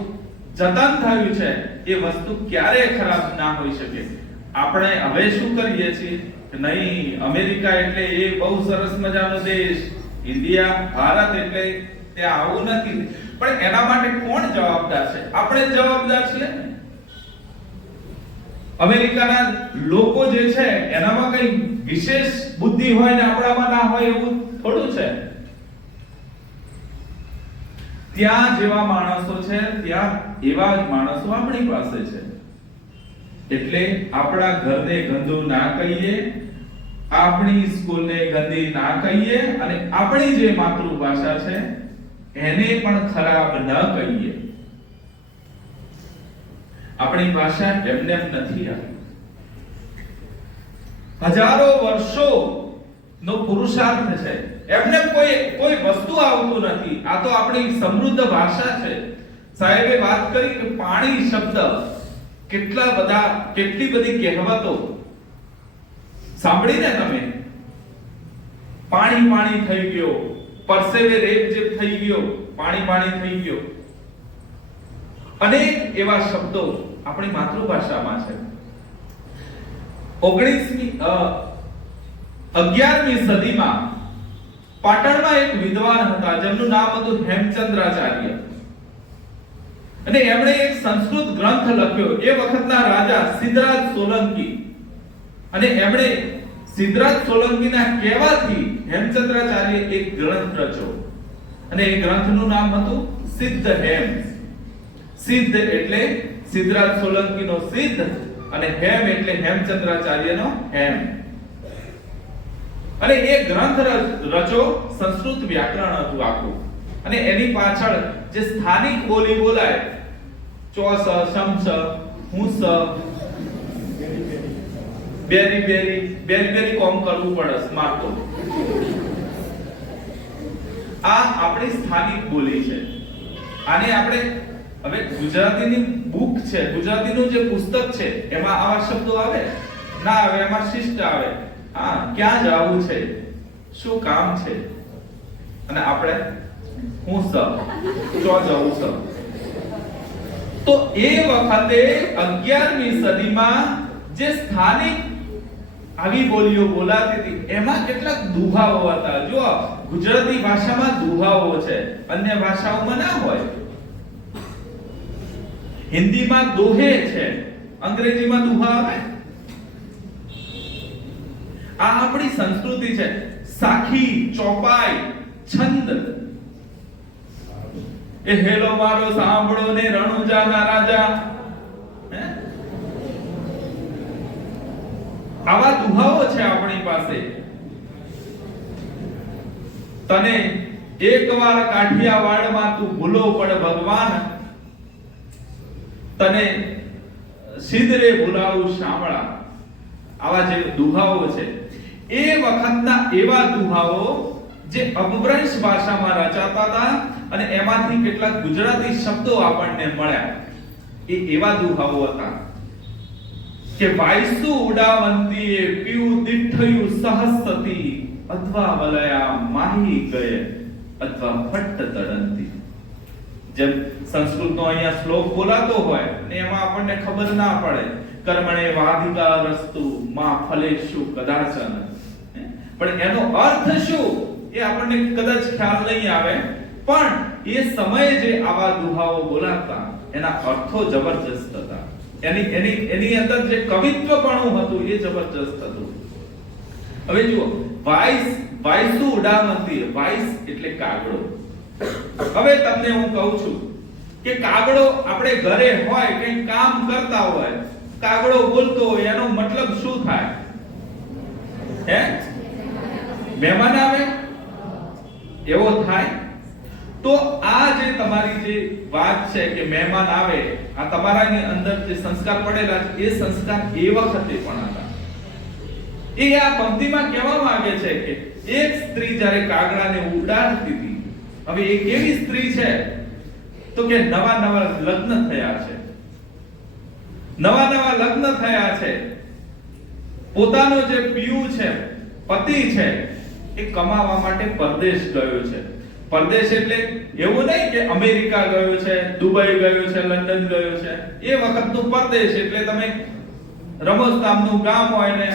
જતન થયું છે, એ વસ્તુ ક્યારે ખરાબ ના હોઈ શકે. આપણે હવે શું કરીએ છીએ કે નહીં, અમેરિકા એટલે એ બહુ સરસ મજાનો દેશ, ઇન્ડિયા ભારત એટલે ત્યાં આવું નથી. પણ એના માટે કોણ જવાબદાર છે? આપણે જ જવાબદાર છીએ. અમેરિકાના લોકો જે છે એનામાં કઈ વિશેષ બુદ્ધિ હોય ને આપણામાં ના હોય એવું થોડું છે. ત્યાં જેવા માણસો છે, ત્યાં એવા જ માણસો આપણી પાસે છે. એટલે આપણા ઘરને ગંદુ ના કહીએ, આપણી સ્કૂલને ગંદી ના કહીએ, અને આપણી જે માતૃભાષા છે એને પણ ખરાબ ન કહીએ. આપણી ભાષા એમને નથી આવી. હજારો વર્ષો નો પુરુષાર્થ છે. એમને કોઈ વસ્તુ આવતું નથી. આ તો આપણી સમૃદ્ધ ભાષા છે. સાહેબે વાત કરી કે પાણી શબ્દ કેટલી બધી કહેવતો સાંભળીને તમે. પાણી થઈ ગયો, પરસેવે રેપઝેપ થઈ ગયો, પાણી થઈ ગયો. અનેક એવા શબ્દો આપણી માતૃભાષામાં છે. 11મી સદીમાં પાટણમાં એક વિદ્વાન હતા જેમનું નામ હતું હેમચંદ્રાચાર્ય, અને એમણે એક સંસ્કૃત ગ્રંથ લખ્યો. એ વખતના રાજા સિદ્ધરાજ સોલંકી, અને એમણે સિદ્ધરાજ સોલંકીના કહેવાથી હેમચંદ્રાચાર્ય એક ગ્રંથ રચ્યો, અને એ ગ્રંથનું નામ હતું સિદ્ધ હેમ. સિદ્ધ એટલે સિદ્ધરાજ સોલંકીનો સિદ્ધ, અને હેમ એટલે હેમચંદ્રાચાર્યનો હેમ. અને એ ગ્રંથ રચો સંસ્કૃત વ્યાકરણ હતું આખું, અને એની પાછળ જે સ્થાનિક બોલી બોલાય, ચોસ, શમસ, હુંસ, બેરી કોમ કરવું પડે મારતો. આ આપણી સ્થાનિક બોલી છે. આને આપણે હવે ગુજરાતીની બુક છે, ગુજરાતીનું જે પુસ્તક છે એમાં આવા શબ્દો આવે ના આવે? એમાં શિષ્ટ આવે, હા ક્યાં જવું છે, શું કામ છે, અને આપણે હું ચો જવું છે. તો એ વખતે 11મી સદીમાં જે સ્થાનિક આવી બોલીઓ બોલાતી હતી એમાં કેટલાક દુહાઓ હતા. જો ગુજરાતી ભાષામાં દુહાઓ છે, અન્ય ભાષાઓમાં ના હોય. હિન્દીમાં દોહે છે, અંગ્રેજીમાં દુહા આવે. આ આપણી સંસ્કૃતિ છે. સાખી, ચોપાઈ, છંદ, એ હેલો મારો સાંભળો ને રણુજાના રાજા, આવા દુહાઓ છે આપણી પાસે. તને એકવાર કાઠિયાવાડમાં તું ભૂલો પડ ભગવાન, તને સિદ્ધરે ભૂલાવું શામળા. આવા જે દુહાઓ છે એ વખતના એવા દુહાઓ જે અપભ્રંશ ભાષામાં રચાતા હતા, અને એમાંથી કેટલાક ગુજરાતી શબ્દો આપણને મળ્યા. એ એવા દુહાઓ હતા કે વાયસુ ઉડાવંતીએ પીઉ દિઠ્ઠયું સહસ્તી, અથવા વલયા માહી ગયે, અથવા ફટ્ટ તડંતી. જેમ સંસ્કૃતનો અહીંયા શ્લોક બોલાતો હોય ને એમાં આપણને ખબર ના પડે, કર્મણે વાધિકા રસ્તુ મા ફલેષુ કદાચન, પણ એનો અર્થ શું એ આપણને કદાચ ખ્યાલ નહીં આવે. પણ એ સમયે જે આવા દુહાઓ બોલાતા એના અર્થો જબરજસ્ત હતા. એની અંદર જે કવિત્વપણું હતું એ જબરજસ્ત હતું. હવે જુઓ, વાયસુ ઉડાવંતી, વાઇસ એટલે કાગડો. હવે તમને હું કહું છું કે કાગડો આપણે ઘરે હોય કંઈ કામ કરતા હોય, કાગડો બોલતો હોય, એનો મતલબ શું થાય? હે? મહેમાન આવે એવો થાય. તો આ જે તમારી જે વાત છે કે મહેમાન આવે, આ તમારાની અંદર જે સંસ્કાર પડેલા છે એ સંસ્કાર એ વખતે પણ હતા. એ આ પંક્તિમાં કહેવા માંગે છે કે એક સ્ત્રી જ્યારે કાગડાને ઉડાડતી હતી, હવે એ કેવી સ્ત્રી છે? તો કે નવા લગ્ન થયા છે, નવા લગ્ન થયા છે. પોતાનો જે પિયુ છે, પતિ છે, એ કમાવા માટે પરદેશ ગયો છે. પરદેશ એટલે એવું નહીં કે અમેરિકા ગયો છે, દુબઈ ગયો છે, લંડન ગયો છે. એ વખતનું પરદેશ એટલે તમે રમોજ નામનું ગામ હોય ને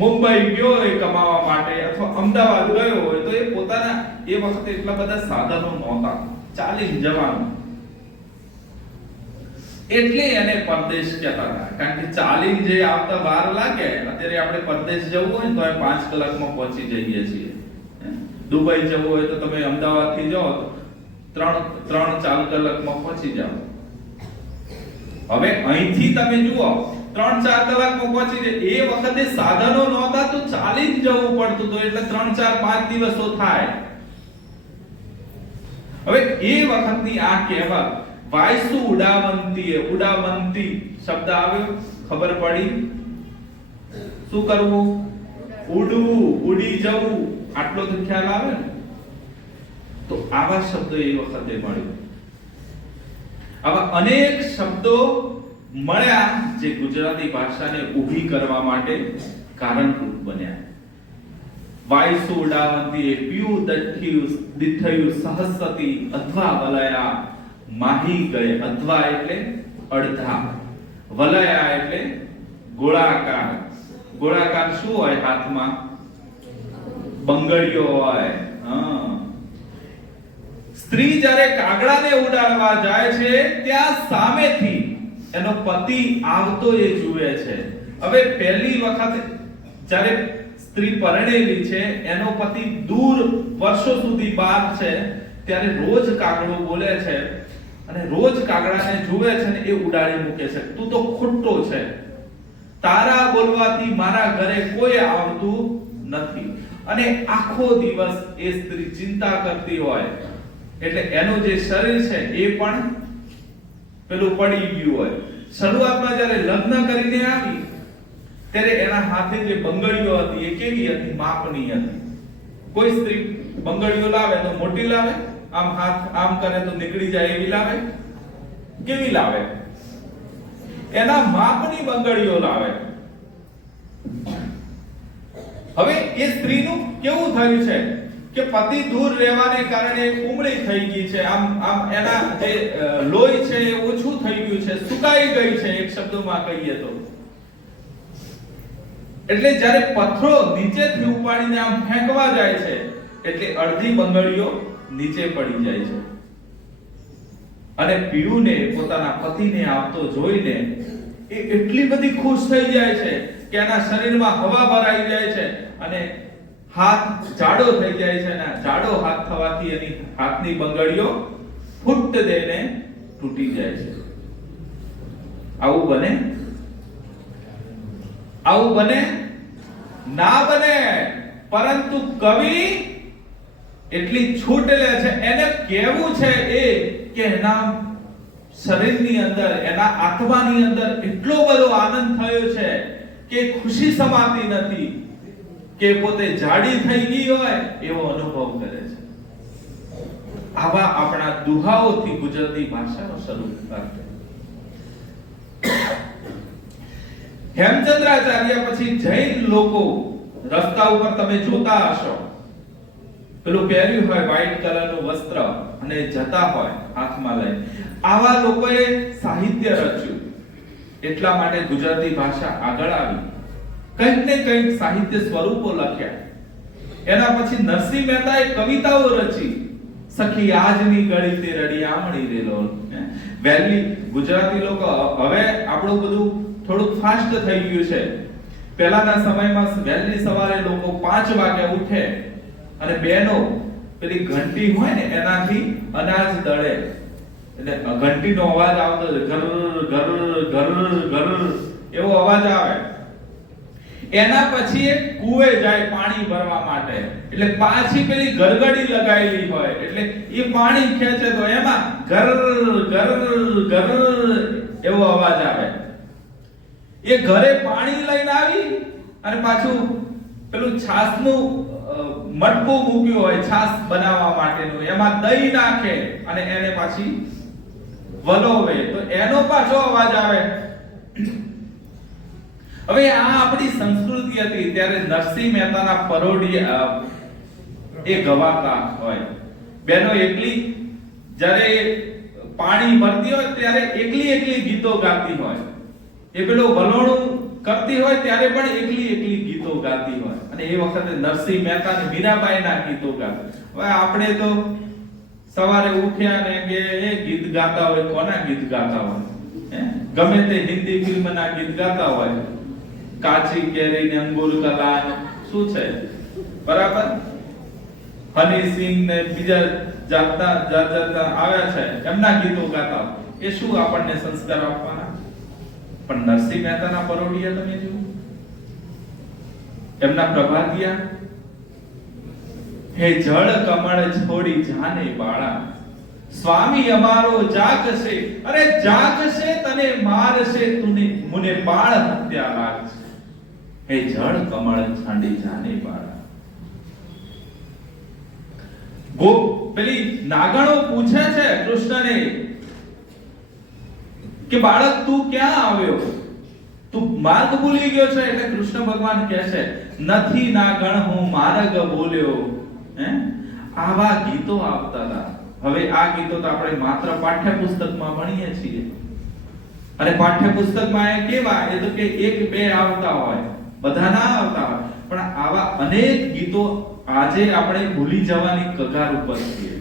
મુંબઈ ગયો હોય કમાવા માટે, અથવા અમદાવાદ ગયો હોય, તો એ પોતાના એ વખતે એટલા બધા સાધનો નહોતા, ચાલી જવાનું. એટલે એને પરદેશ કહેતા હતા. કારણ કે ચાલીને જે આવતા વાર લાગે, અત્યારે આપણે પરદેશ જવું હોય તો 5 કલાકમાં પહોંચી જઈએ છીએ. દુબઈ જવું હોય તો તમે અમદાવાદ થી જાઓ તો 3-4 કલાકમાં પહોંચી જાઓ. હવે અહીંથી તમે જુઓ 3-4 કલાકમાં પહોંચી જાય. એ વખતે સાધનો નહોતા તો ચાલીને જવું પડતું હતું, એટલે 3-4-5 દિવસો થાય. હવે એ વખતની આ કહેવત વાયસુ ઉડાવંતી, ઉડાવંતી શબ્દ આવ્યો, ખબર પડી શું કરવું? ઉડવું, ઉડી જવું, આટલો તો ખ્યાલ આવે ને. તો આવા શબ્દો એ વખતે મળ્યો. આવા અનેક શબ્દો મળ્યા જે ગુજરાતી ભાષાને ઊભી કરવા માટે કારણરૂપ બન્યા. વાયસુ ઉડાવંતી, પીયુ દિથયું સહસતી, અધવા વલયા, માહી ગયે. અધવા એટલે અડધા, વલયા એટલે ગોળાકાર. ગોળાકાર શું હોય? હાથમાં બંગડીઓ હોય. સ્ત્રી જ્યારે કાગડાને ઉડાડવા જાય છે ત્યાં સામેથી એનો પતિ આવતો એ જુએ છે. હવે પહેલી વખત જ્યારે સ્ત્રી પરણેલી છે, એનો પતિ દૂર વર્ષો સુધી બહાર છે, ત્યારે રોજ કાગડો બોલે છે અને રોજ કાગડાને જુએ છે ને એ ઉડાડી મૂકે છે. તું તો ખોટો છે, તારા બોલવાથી મારા ઘરે કોઈ આવતું નથી. અને આખો દિવસ એ સ્ત્રી ચિંતા કરતી હોય, એટલે એનું જે શરીર છે એ પણ પેલું પડી ગયું હોય. શરૂઆતમાં જ્યારે લગ્ન કરીને આવી ત્યારે એના હાથે જે બંગડીઓ હતી એ કેવી હતી? માપની હતી. કોઈ સ્ત્રી બંગડીઓ લાવે તો મોટી લાવે, આમ હાથ આમ કરે તો નીકળી જાય એવી લાવે? કેવી લાવે? એના માપની બંગડીઓ લાવે. હવે એ સ્ત્રીનું કેવું થયું છે કે પતિ દૂર રહેવાને કારણે કુમળી થઈ ગઈ છે, આમ એના જે લોહી છે એ ઓછું થઈ ગયું છે, સુકાઈ ગઈ છે, એક શબ્દમાં કહીએ તો. એટલે જ્યારે પથ્થરો નીચેથી ઉપાડીને આમ ફેંકવા જાય છે, એટલે અડધી બંગડીઓ નીચે પડી જાય છે. અને પીયુને પોતાના પતિને આવતો જોઈને એ એટલી બધી ખુશ થઈ જાય છે કે એના શરીરમાં હવા ભરાઈ જાય છે અને હાથ જાડો થઈ જાય છે. અને જાડો હાથ થવાથી એની હાથની બંગડીઓ ફૂટ દઈને તૂટી જાય છે. આવું બને? આવું બને? ના બને. પરંતુ કવિ એટલી છૂટ લે છે, એને કહેવું છે એ કે એના શરીરની અંદર, એના આત્માની અંદર એટલો બધો આનંદ થયો છે કે ખુશી સમાતી નથી, કે પોતે જાડી થઈ ગઈ હોય એવો અનુભવ કરે છે. આવા આપણા દુહાઓથી ગુજરાતી ભાષાનો શરૂઆત છે. હેમચંદ્રાચાર્ય પછી જૈન લોકો રસ્તા ઉપર તમે જોતા હશો, પેલું પહેર્યું હોય વ્હાઈટ કલરનું વસ્ત્ર અને જતા હોય હાથમાં લઈ. આવા લોકોએ સાહિત્ય રચ્યું, એટલા માટે ગુજરાતી ભાષા આગળ આવી. કંઈક ને કંઈક સાહિત્ય સ્વરૂપો લખ્યા. એના પછી નરસિંહ મહેતાએ કવિતાઓ રચી, સખી આજની ગળી તે રડિયામણી રેલો. વહેલી ગુજરાતી લોકો હવે આપણું બધું થોડુંક ફાસ્ટ થઈ ગયું છે. પહેલાના સમયમાં વહેલી સવારે લોકો 5 વાગે ઉઠે અને બહેનો પેલી ઘંટી હોય ને એનાથી અનાજ દળે. એટલે ઘંટીનો અવાજ આવતો ઘર ઘર ઘર ઘર એવો અવાજ આવે. એના પછી એક કૂવે જાય પાણી ભરવા માટે. એટલે પાછી પેલી ગરગડી લગાવેલી હોય એટલે એ પાણી ખેંચે તો એમાં ઘર ઘર ઘર એવો અવાજ આવે. એ ઘરે પાણી લઈને આવી અને પાછું પેલું છાસનું મટકું મૂક્યું હોય છાસ બનાવવા માટેનું, એમાં દહીં નાખે અને એને પાછી વલોવે તો એનો પાછો અવાજ આવે. હવે આ આપણી સંસ્કૃતિ હતી. ત્યારે નરસિંહ મહેતાના પરોઢી એ ગવાતા હોય. બેનો એકલી જ્યારે પાણી ભરતી હોય ત્યારે એકલી ગીતો ગાતી હોય. એ પેલો વલોણું કરતી હોય ત્યારે પણ એકલી ગીતો ગાતી હોય. અને એ વખતે નરસિંહ મહેતા અને મીરાબાઈના ગીતો ગાતા. હવે આપણે તો સવારે ઉઠ્યા ને કે એ ગીત ગાતા હોય. કોના ગીત ગાતા હોય? ગમે તે હિન્દી ફિલ્મના ગીત ગાતા હોય. કાચી કેરી ને અંગુર કલા શું છે બરાબર. હની સિંહ ને બીજા જાતના આવ્યા છે એમના ગીતો ગાતા. એ શું આપણને સંસ્કાર આપવાના? પણ નરસિંહ મહેતાના પરોઢિયા તમે જુઓ, એમના પ્રભાતિયા, હે જળ કમળ છોડી જાને બાળા, સ્વામી અમારો જાગશે, અરે જાગશે તને મારશે, તુને મુને બાળ હત્યા લાગશે. હે જળ કમળ છાંડી જાને બાળા. પેલી નાગણો પૂછે છે કૃષ્ણને કે બાળક તું ક્યાં આવ્યો? તું માર્ગ ભૂલી ગયો છે? એટલે કૃષ્ણ ભગવાન કહે છે નથી નાગણ હું માર્ગ બોલ્યો. આવા ગીતો આવતા હતા. હવે આ ગીતો તો આપણે માત્ર પાઠ્યપુસ્તકમાં ભણીએ છીએ. અને પાઠ્યપુસ્તકમાં એ કેવા એ તો કે 1-2 આવતા હોય, બધા ના આવતા હોય. પણ આવા અનેક ગીતો આજે આપણે ભૂલી જવાની કગાર ઉપર છીએ.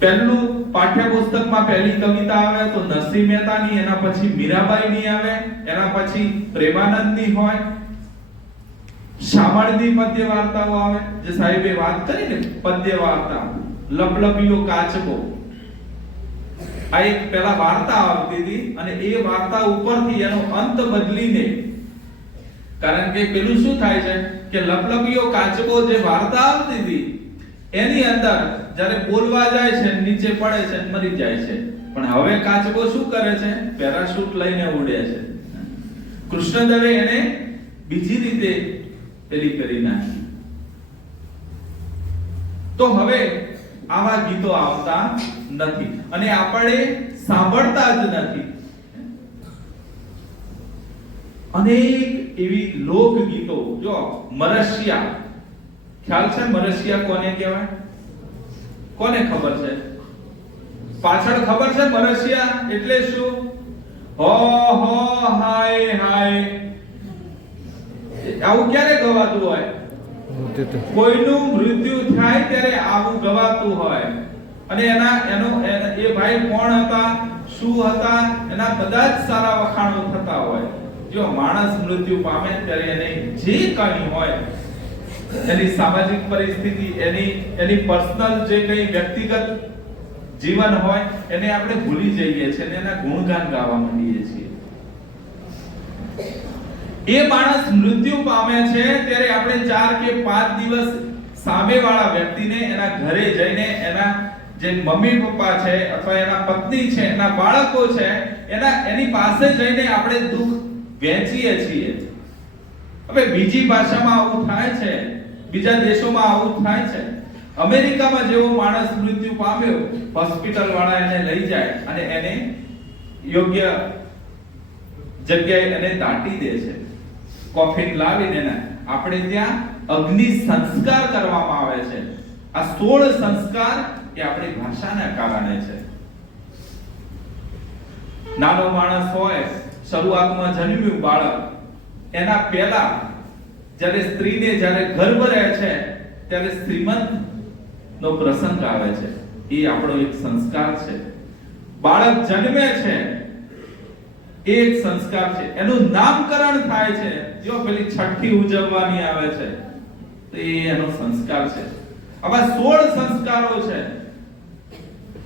પહેલું પાઠ્યપુસ્તકમાં પહેલી કવિતા આવે તો નરસિંહ મહેતાની, એના પછી મીરાબાઈની આવે, એના પછી પ્રેમાનંદની હોય, શામળની પદ્ય વાર્તાઓ આવે જે સાહેબે વાત કરી ને પદ્ય વાર્તા. લપલપિયો કાચબો આ એક પહેલા વાર્તા આવતી હતી અને એ વાર્તા ઉપરથી એનો અંત બદલીને, કારણ કે પેલું શું થાય છે કે લપલપિયો કાચબો જે વાર્તા આવતી હતી એની અંદર જ્યારે બોલવા જાય છે નીચે પડે છે મરી જાય છે. પણ હવે કાચબો શું કરે છે? પેરાશૂટ લઈને ઉડે છે. કૃષ્ણદેવે એને બીજી રીતે પેલી કરી નાખી. તો હવે આવા ગીતો આવતા નથી અને આપણે સાંભળતા જ નથી. અનેક એવી લોકગીતો, જો મરશિયા, ખ્યાલ છે મરશિયા કોને કહેવાય? કોને ખબર છે? પાછળ ખબર છે મરશિયા એટલે શું? હો હો હાય હાય. આવું ક્યારે ગવાતું હોય? કોઈનું મૃત્યુ થાય ત્યારે આવું ગવાતું હોય. અને એ ભાઈ કોણ હતા, શું હતા, એના બધા જ સારા વખાણો થતા હોય. જો માણસ મૃત્યુ પામે ત્યારે એને જે કંઈ હોય, એની સામાજિક પરિસ્થિતિ, એની પર્સનલ જે કંઈ વ્યક્તિગત જીવન હોય એને આપણે ભૂલી જઈએ છીએ અને એના ગુણગાન ગાવા માંડીએ છીએ. એ માણસ મૃત્યુ પામે છે ત્યારે આપણે 4 કે 5 દિવસ સામેવાળા વ્યક્તિને એના ઘરે જઈને એના જે મમ્મી પપ્પા છે અથવા એના પત્ની છે, એના બાળકો છે, એની પાસે જઈને આપણે દુઃખ વહેંચીએ છીએ. હવે બીજી ભાષામાં આવું થાય છે, બીજા દેશોમાં આવું થાય છે. અમેરિકામાં જેવો માણસ મૃત્યુ પામ્યો, હોસ્પિટલ વાળા એને લઈ જાય અને એને યોગ્ય જગ્યાએ એને દાટી દે છે. કોફિન લાવીને આપણે ત્યાં અગ્નિ સંસ્કાર કરવામાં આવે છે. આ 16 સંસ્કાર એ આપણી ભાષાના કારણે છે. નાનો માણસ હોય, શરૂઆતમાં જન્મ્યું બાળક, એના પહેલા જ્યારે સ્ત્રીને જ્યારે ગર્ભ રહે છે ત્યારે શ્રીમંત નો પ્રસંગ આવે છે. એ આપણો એક સંસ્કાર છે. બાળક જન્મે છે એ એક સંસ્કાર છે. એનું નામકરણ થાય છે, જો પેલી છઠ્ઠી ઉજવવાની આવે છે તો એ એનો સંસ્કાર છે. આવા 16 સંસ્કારો છે.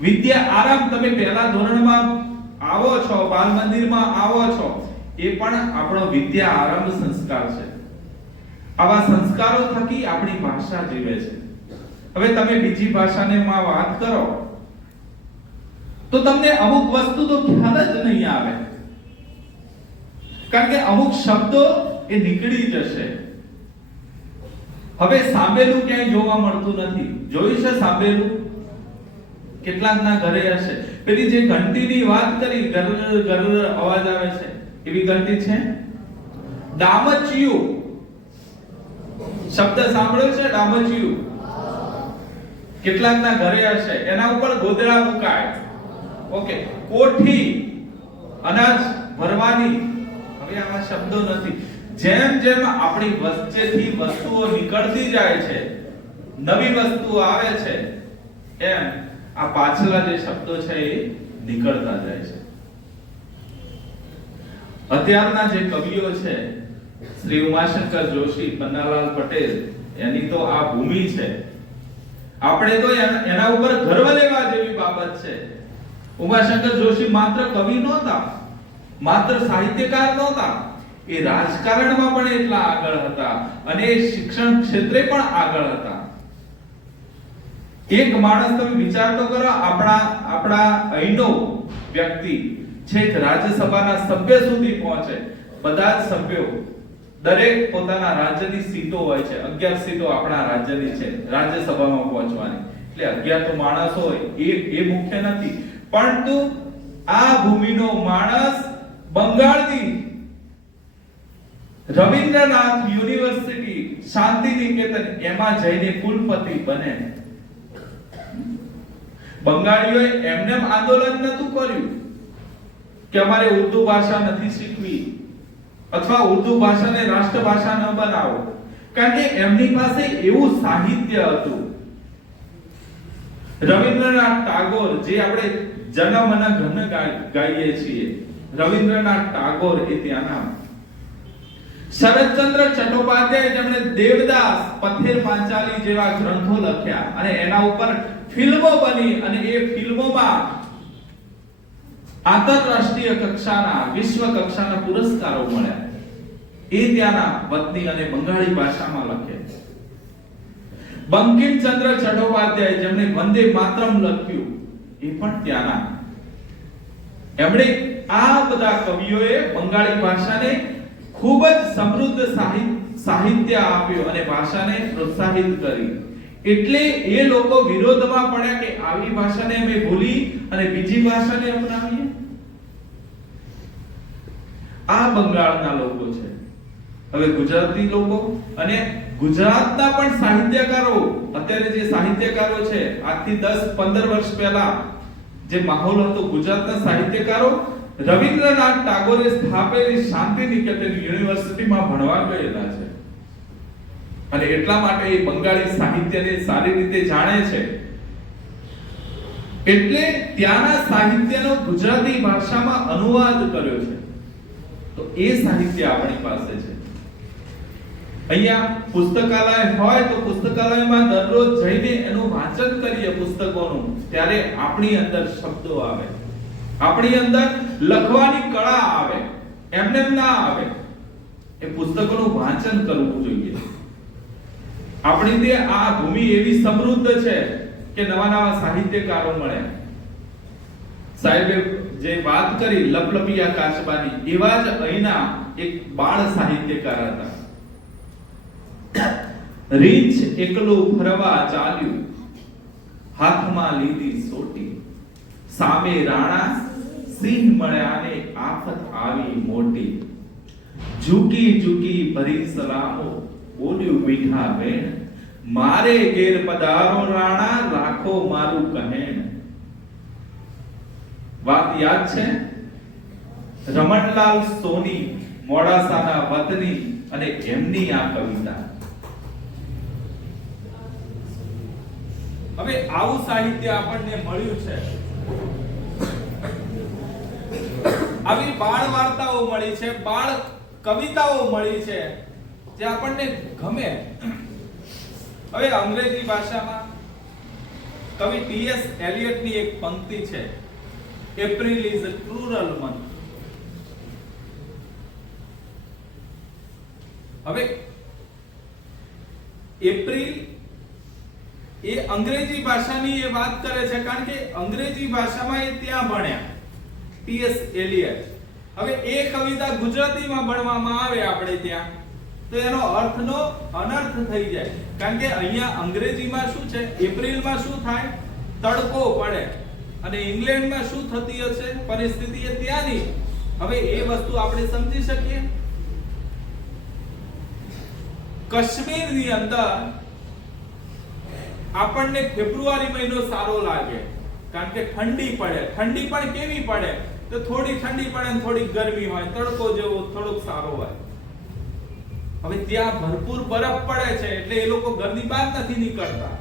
વિદ્યા આરંભ, તમે પહેલા ધોરણમાં આવો છો, બાલ મંદિરમાં આવો છો, એ પણ આપણો વિદ્યા આરંભ સંસ્કાર છે. આવા સંસ્કારો થકી આપણી ભાષા જીવે છે. હવે તમે બીજી ભાષાને માં વાત કરો તો તમને અમુક વસ્તુ તો ખ્યાલ જ નહીં આવે, કારણ કે અમુક શબ્દો એ નીકળી જશે. હવે સાંભળેલું ક્યાંય જોવા મળતું નથી. જોયું છે સાંભળેલું? કેટલાકના ઘરે હશે. પેલી જે ઘંટીની વાત કરી, ગર ગર અવાજ આવે છે, એવી ઘંટી છે. ડામચિયું શબ્દ સાંભળ્યો છે? ડામચિયું કેટલાકના ઘરે હશે. એના ઉપર ગોદડા મુકાય. ઓકે. કોઠી, અનાજ ભરવાની. હવે આવા શબ્દો નથી. જેમ જેમ આપણી વચ્ચેથી વસ્તુઓ નીકળતી જાય છે, નવી વસ્તુ આવે છે, એમ આ પાછલા જે શબ્દો છે એ નીકળતા જાય છે. અત્યારના જે કવિઓ છે, શ્રી ઉમાશંકર જોશી, પન્નાલાલ પટેલ, એની તો આ ભૂમિ છે. આપણે તો એના ઉપર ગર્વ લેવા જેવી બાબત છે. ઉમાશંકર જોશી માત્ર કવિ નહોતા, માત્ર સાહિત્યકાર નહોતા, એ રાજકારણમાં પણ એટલા આગળ હતા અને શિક્ષણ ક્ષેત્રે પણ આગળ હતા. એક માણસ, તમે વિચાર તો કરો, આપણા અહીંનો વ્યક્તિ છેક રાજ્યસભાના સભ્ય સુધી પહોંચે. બધા જ સભ્યો દરેક પોતાના રાજ્યની સીટો હોય છે. 11 સીટો આપણા રાજ્યની છે રાજ્યસભામાં પહોંચવાની. એટલે 11 તો માણસ હોય એ મુખ્ય નથી, પરંતુ આ ભૂમિનો માણસ બંગાળની રવિન્દ્રનાથ યુનિવર્સિટી, શાંતિ નિકેતન, એમાં જઈને કુલપતિ બને. બંગાળીઓએ એમને આંદોલન નતું કર્યું કે અમારે ઉર્દુ ભાષા નથી શીખવી અથવા ઉર્દુ ભાષાને રાષ્ટ્રભાષા ન બનાવો, કારણ કે એમની પાસે એવું સાહિત્ય હતું. રવિન્દ્રનાથ ટાગોર, જે આપણે જનમન ઘન ગાઈએ છીએ, રવિન્દ્રનાથ ટાગોર એ ત્યાંના. શરદચંદ્ર ચટ્ટોપાધ્યાય, જેમણે દેવદાસ, પથેર પાંચાલી જેવા ગ્રંથો લખ્યા અને એના ઉપર ફિલ્મો બની અને એ ફિલ્મોમાં આંતરરાષ્ટ્રીય કક્ષાના, વિશ્વ કક્ષાના પુરસ્કારો મળ્યા. એ ત્યાંના વતની અને બંગાળી ભાષામાં લખે. બંકિમચંદ્ર ચટ્ટોપાધ્યાય, જેમણે વંદે માતરમ લખ્યું, એ પણ ત્યાંના. એમણે આ બધા કવિઓએ બંગાળી ભાષાને ખૂબ જ સમૃદ્ધ સાહિત્ય આપ્યું અને ભાષાને પ્રોત્સાહિત કરી. એટલે એ લોકો વિરોધમાં પડ્યા કે આવી ભાષાને અમે ભૂલી અને બીજી ભાષાને અપનાવીએ. આ બંગાળના લોકો છે. હવે ગુજરાતી લોકો અને ગુજરાતના પણ સાહિત્યકારો, અત્યારે જે સાહિત્યકારો છે, આજથી 10-15 વર્ષ પહેલા જે માહોલ હતો, ગુજરાતના સાહિત્યકારો રવિન્દ્રનાથ ટાગોરે સ્થાપેલી શાંતિ નિકેતન યુનિવર્સિટીમાં ભણવા ગયેલા છે અને એટલા માટે એ બંગાળી સાહિત્યને સારી રીતે જાણે છે. એટલે ત્યાંના સાહિત્યનો ગુજરાતી ભાષામાં અનુવાદ કર્યો છે. તો એ સાહિત્ય આપણી પાસે છે. અહીંયા પુસ્તકાલય હોય તો પુસ્તકાલયમાં દરરોજ જઈને એનું વાંચન કરીએ પુસ્તકોનું, ત્યારે આપણી અંદર શબ્દો આવે, આપણી અંદર લખવાની કળા આવે, એમને ના આવે. એ પુસ્તકોનું વાંચન કરવું જોઈએ. આપણી તે આ ભૂમિ એવી સમૃદ્ધ છે કે નવા નવા સાહિત્યકારો મળ્યા. સાહેબે જે વાત કરી લપલપિયા કાચબાની, એવા જ અહીંના એક બાળ સાહિત્યકાર હતા. રીંછ એકલું ફરવા ચાલ્યું, હાથમાં લીધી સોટી, સામે રાણા સિંહ મળ્યાને આફત આવી મોટી. ઝૂકી ઝૂકી ભરી સલામો, બોલ્યું મીઠા વેણ, મારે ઘેર પધારો રાણા, રાખો મારું કહેણ. વાત યાદ છે? રમણલાલ સોની, મોડાસાના વતની, અને એમની આ કવિતા. હવે આવું સાહિત્ય આપણને મળ્યું છે, આવી બાળ વાર્તાઓ મળી છે, બાળ કવિતાઓ મળી છે જે આપણને ગમે. હવે અંગ્રેજી ભાષામાં કવિ ટી.એસ. એલિયટની એક પંક્તિ છે, એપ્રિલ ઇઝ અ ક્રુરલ મંથ. હવે એપ્રિલ એ અંગ્રેજી ભાષાની એ વાત કરે છે, કારણ કે અંગ્રેજી ભાષામાં એ ત્યાં ભણ્યા ટી.એસ. એલિયટ. હવે એ કવિતા ગુજરાતીમાં ભણવામાં આવે આપણે ત્યાં તો એનો અર્થનો અનર્થ થઈ જાય, કારણ કે અહીંયા અંગ્રેજીમાં શું છે, એપ્રિલમાં શું થાય, તડકો પડે, અને ઇંગ્લેન્ડમાં શું થતી હશે પરિસ્થિતિ એ ત્યાંની. હવે એ વસ્તુ આપણે સમજી શકીએ. કાશ્મીરની અંદર આપણને ફેબ્રુઆરી મહિનો સારો લાગે, કારણ કે ઠંડી પડે. ઠંડી પણ કેવી પડે, તો થોડી ઠંડી પડે ને થોડી ગરમી હોય, તડકો જેવો થોડોક સારો હોય. હવે ત્યાં ભરપૂર બરફ પડે છે એટલે એ લોકો ઘરની બહાર નથી નીકળતા,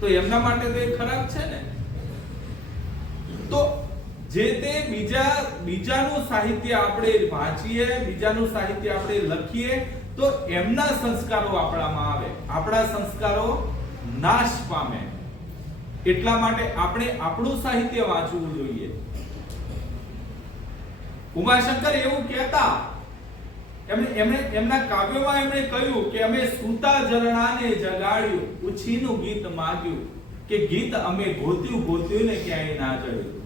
તો એમના માટે તો એ ખરાબ છે ને. તો જે તે બીજાનું સાહિત્ય આપણે વાંચીએ, બીજાનું સાહિત્ય આપણે લખીએ તો એમના સંસ્કારો આપણામાં આવે, આપણા સંસ્કારો નાશ પામે. એટલા માટે આપણે આપણું સાહિત્ય વાંચવું જોઈએ. ઉમાશંકર એવું કહેતા, એમના કાવ્યોમાં એમણે કહ્યું કે અમે સૂતા ઝરણાને જગાડ્યું, ઉછીનું ગીત માગ્યું, કે ગીત અમે ગોત્યું ને ક્યાંય ના જડ્યું.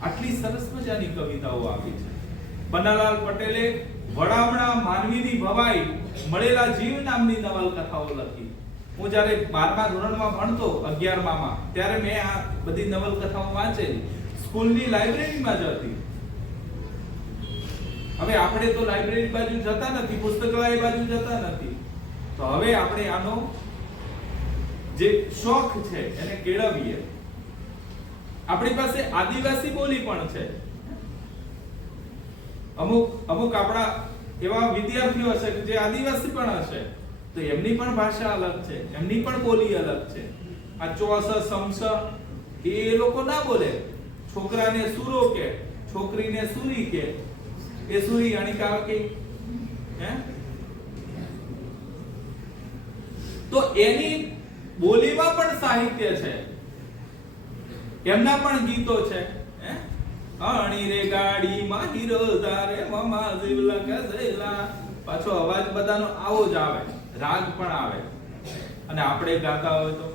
આટલી સરસ મજાની કવિતાઓ આવી છે. પન્નાલાલ પટેલે વડામણા માનવીની ભવાઈ મળેલા જીવ નામની નવલકથાઓ લખી. હું જ્યારે 12મા ધોરણમાં ભણતો, 11મામાં, ત્યારે મેં આ બધી નવલકથાઓ વાંચેલી. સ્કૂલની લાઇબ્રેરીમાં જ હતી. હવે આપણે તો લાઇબ્રેરી બાજુ જતા નથી, પુસ્તકાલય બાજુ જતા નથી, તો હવે આપણે આનો જે શોખ છે એને કેળવીએ. આપણી પાસે આદિવાસી બોલી પણ છે. અમુક આપણા એવા વિદ્યાર્થીઓ હશે કે જે આદિવાસી પણ હશે, તો એમની પણ ભાષા અલગ છે, એમની પણ બોલી અલગ છે. આ ચોસ સમસ એ લોકો ના બોલે. છોકરાને સુરો કે, છોકરીને સુરી કે, એ સુરી અણિકા કે, હે? તો એની બોલીમાં પણ સાહિત્ય છે, એમના પણ ગીતો છે. હે? અણી રે ગાડીમાં હીરો ધારે મમા જીવલા કસેલા. પાછો અવાજ બધાનો આવો જ આવે, રાગ પણ આવે. અને આપણે ગાતા હોય તો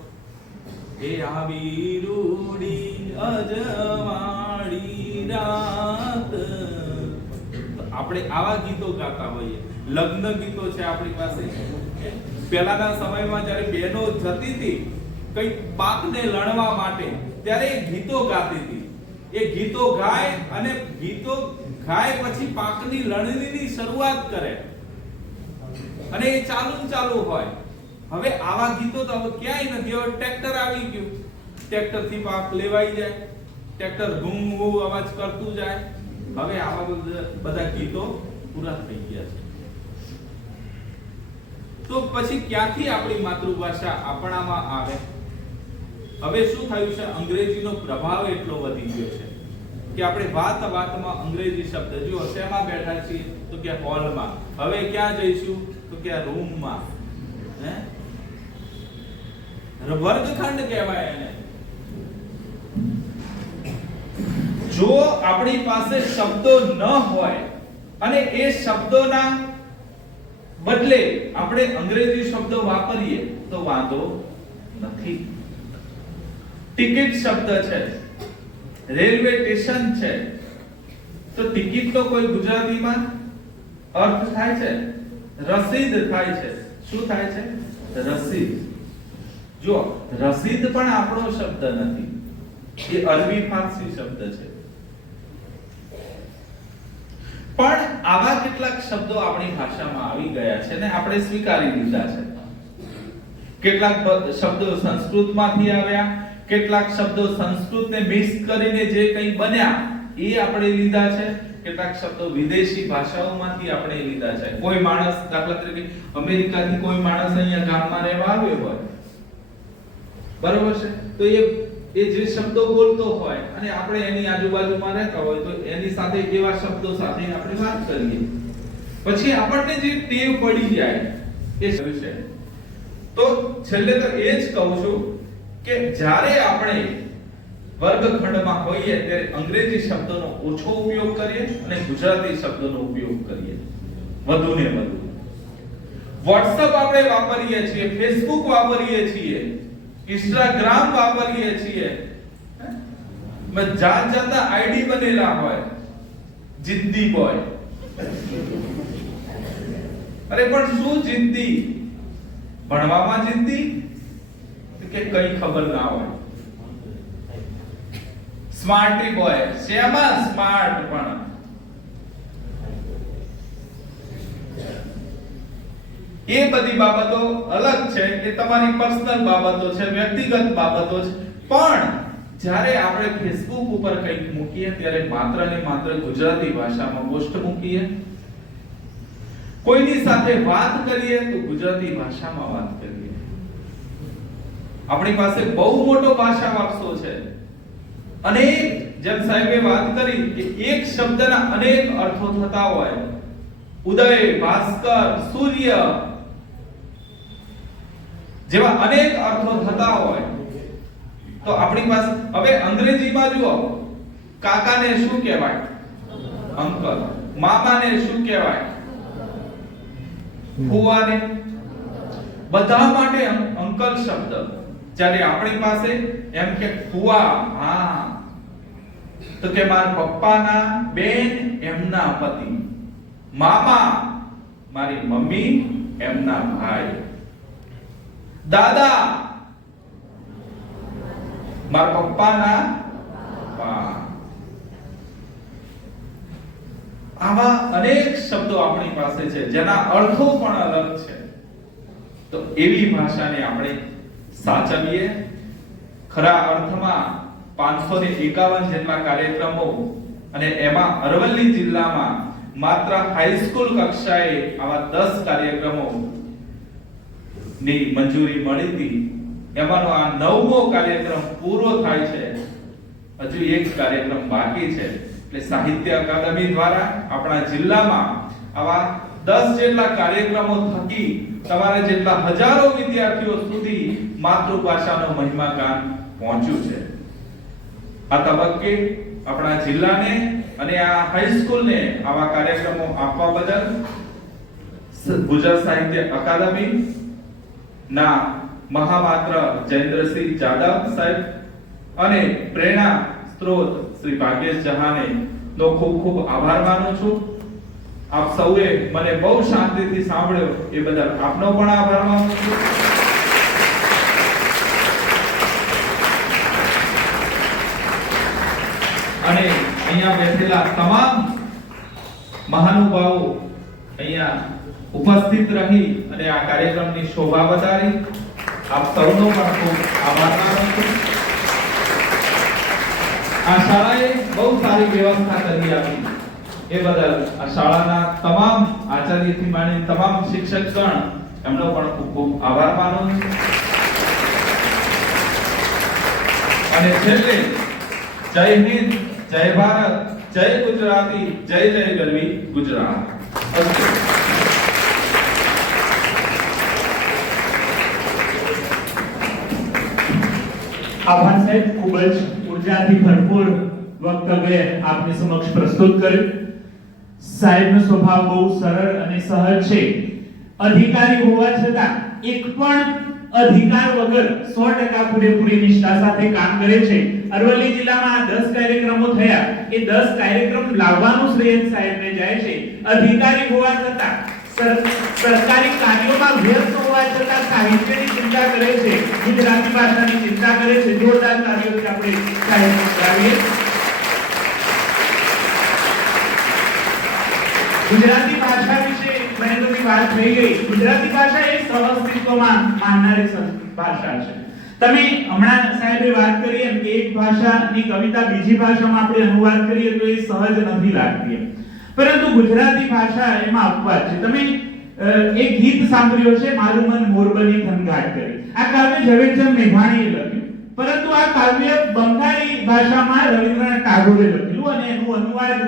એ આવી રૂડી અજવાળી રાત, આપણે આવા ગીતો ગાતા હોઈએ. લગ્ન ગીતો છે આપણી પાસે. પહેલાના સમયમાં જ્યારે બહેનો જતી હતી કઈ પાકને લણવા માટે, ત્યારે ગીતો ગાતી હતી. એ ગીતો ગાય અને ગીતો ગાય પછી પાકની લણણીની શરૂઆત કરે અને એ ચાલુ હોય. હવે આવા ગીતો તો હવે ક્યાંય નથી. હવે ટ્રેક્ટર આવી ગયું, ટ્રેક્ટર થી પાક લેવાઈ જાય, ટ્રેક્ટર ઘૂમ ઘૂમ અવાજ કરતું જાય. હવે આવા બધા ગીતો પૂરા થઈ ગયા છે. તો પછી ક્યાંથી આપણી માતૃભાષા આપણામાં આવે? હવે શું થયું છે, અંગ્રેજીનો પ્રભાવ એટલો વધી ગયો છે કે આપણે વાતમાં અંગ્રેજી શબ્દ, જો શેમાં બેઠા છીએ તો કે હોલમાં, હવે ક્યાં જઈશું તો કે રૂમમાં, હે, વર્ગખંડ કહેવાય એને. જો આપણી પાસે શબ્દો ન હોય અને એ શબ્દોના બદલે આપણે અંગ્રેજી શબ્દો વાપરીએ તો વાંધો નથી. ટિકિટ શબ્દ છે, રેલવે સ્ટેશન છે, તો ટિકિટ તો કોઈ ગુજરાતીમાં અર્થ થાય છે, રસીદ થાય છે. શું થાય છે? રસીદ. જો રસીદ પણ આપણો શબ્દ નથી, એ અરબી ફારસી શબ્દ છે. પણ આવા કેટલાક શબ્દો આપણી ભાષામાં આવી ગયા છે ને આપણે સ્વીકારી લીધા છે. કેટલાક શબ્દો સંસ્કૃતમાંથી આવ્યા, કેટલાક શબ્દો સંસ્કૃતને મિક્સ કરીને જે કંઈ બન્યા એ આપણે લીધા છે, કેટલાક શબ્દો વિદેશી ભાષાઓમાંથી આપણે લીધા છે. કોઈ માણસ, દાખલા તરીકે અમેરિકાથી કોઈ માણસ અહીંયા ગામમાં રહેવા આવ્યો હોય બરોબર છે? તો એ જે શબ્દો બોલતો હોય અને આપણે એની આજુબાજુમાં રહેતા હોય તો એની સાથે એવા શબ્દો સાથે આપણે વાત કરીએ, પછી આપણને જે ટેવ પડી જાય એ શું છે? તો છેલ્લે તો એ જ કહું છું કે જ્યારે આપણે વર્ગખંડમાં હોઈએ ત્યારે અંગ્રેજી શબ્દોનો ઓછો ઉપયોગ કરીએ અને ગુજરાતી શબ્દોનો ઉપયોગ કરીએ વધુ ને વધુ. WhatsApp આપણે વાપરીએ છીએ, Facebook વાપરીએ છીએ, Instagram વાપરીએ છીએ, જાત જાતના આઈડી બનેલા હોય, જિદ્દી બોય. અરે પણ શું જિદ્દી? ભણવામાં જિદ્દી કે કઈ ખબર ના હોય? સ્માર્ટી બોય, શેમાં સ્માર્ટ? પણ એ બધી બાબતો અલગ છે, એ તમારી પર્સનલ બાબતો છે, વ્યક્તિગત બાબતો છે. પણ જ્યારે આપણે ફેસબુક ઉપર કંઈક મૂકીએ ત્યારે માત્ર ને માત્ર ગુજરાતી ભાષામાં પોસ્ટ મૂકીએ, કોઈની સાથે વાત કરીએ તો ગુજરાતી ભાષામાં વાત કરીએ. આપણી પાસે બહુ મોટો ભાષા વારસો છે. અનેક, જેમ સાહેબે વાત કરી કે એક શબ્દના અનેક અર્થો થતા હોય, ઉદય, ભાસ્કર, સૂર્ય જેવા અનેક અર્થો થતા હોય, તો આપણી પાસે હવે અંગ્રેજીમાં જુઓ, કાકાને શું કહેવાય? અંકલ. મામાને શું કહેવાય? ફુવાને. બધા માટે અંકલ શબ્દ. જ્યારે આપણી પાસે એમ કે ફુવા, હા, તો કે મારા પપ્પાના બેન એમના પતિ, મામા મારી મમ્મી એમના ભાઈ, દાદા મારા પપ્પાના પપ્પા. આવા અનેક શબ્દો આપણી પાસે છે જેના અર્થો પણ અલગ છે. તો એવી ભાષાને આપણે સાચવીએ. ખરા અર્થમાં 551 જેટલા કાર્યક્રમો, અને એમાં અરવલ્લી જિલ્લામાં માત્ર હાઈસ્કૂલ કક્ષાએ આવા 10 કાર્યક્રમો ની મંજૂરી મળી હતી. એમાંનો આ 9મો કાર્યક્રમ પૂરો થાય છે. હજુ એક કાર્યક્રમ બાકી છે. એટલે સાહિત્ય અકાદમી દ્વારા આપણા જિલ્લામાં આવા 10 જેટલા કાર્યક્રમો થકી તમારા જેટલા હજારો વિદ્યાર્થીઓ સુધી માતૃભાષાનો મહિમાગાન પહોંચ્યું છે. આ તબક્કે આપણા જિલ્લાને અને આ હાઈસ્કૂલને આવા કાર્યક્રમો આપવા બદલ ગુજરાત સાહિત્ય અકાદમી ના મહામાત્ર જયેન્દ્રસિંહ જાદવ સાહેબ અને પ્રેરણા સ્ત્રોત શ્રી ભાગ્યેશ જહાને નો ખૂબ ખૂબ આભાર માનું છું. આપ સૌએ મને બહુ શાંતિથી સાંભળ્યો એ બદલ આપનો પણ આભાર માનું છું. અને અહીંયા બેઠેલા તમામ મહાનુભાવો અહીંયા ઉપસ્થિત રહી અને આ કાર્યક્રમની શોભા વધારી, આપ સૌનો પણ ખૂબ આભાર માનું છું. આ શાળાએ બહુ સારી વ્યવસ્થા કરી આપી એ બદલ આ શાળાના તમામ આચાર્યથી માંડી તમામ શિક્ષકગણ એમનો પણ ખૂબ ખૂબ આભાર માનું છું. અને છેલ્લે જય હિન્દ, જય ભારત, જય ગુજરાતી, જય જય ગરવી ગુજરાત. આભાર સાહેબ, ખૂબ જ ઉર્જાથી ભરપૂર વક્તવ્ય આપની સમક્ષ પ્રસ્તુત કર્યું. સાહેબનો સ્વભાવ બહુ સરળ અને સહજ છે. અધિકારી હોવા છતાં એક પણ અધિકાર વગર 100% પૂરેપૂરી નિષ્ઠા સાથે કામ કરે છે. અરવલ્લી જિલ્લામાં 10 કાર્યક્રમો થયા, એ 10 કાર્યક્રમ લાવવાનું શ્રેય સાહેબને જાય છે. અધિકારી હોવા છતાં સરકારી કાર્યોમાં વ્યસ્ત હોવા છતાં સાહિત્યની ચિંતા કરે છે, ગુજરાતી ભાષાની ચિંતા કરે છે. જોરદાર તાળીઓથી આપણે સાહેબને વધાવીએ. ગુજરાતી ભાષા વિશે મહેન્દ્રભાઈ વાત થઈ ગઈ. ગુજરાતી ભાષા એ સહઅસ્તિત્વમાં માનનારી ભાષા છે. તમે હમણાં સાહેબે વાત કરી એમ કે એક ભાષાની કવિતા બીજી ભાષામાં આપણે અનુવાદ કરીએ તો એ સહજ નથી લાગતી, પરંતુ ગુજરાતી ભાષા એમાં અપવાદ છે. તમે એક ગીત સાંભળ્યો છે, મારું મન મોરબની થનગાટ કરી. આ કાવ્ય ઝવેરચંદ મેઘાણીએ લખ્યું. પરંતુ આ કાવ્ય બંગાળી ભાષામાં રવિન્દ્રનાથ ટાગોરે લખેલું અને એનું અનુવાદ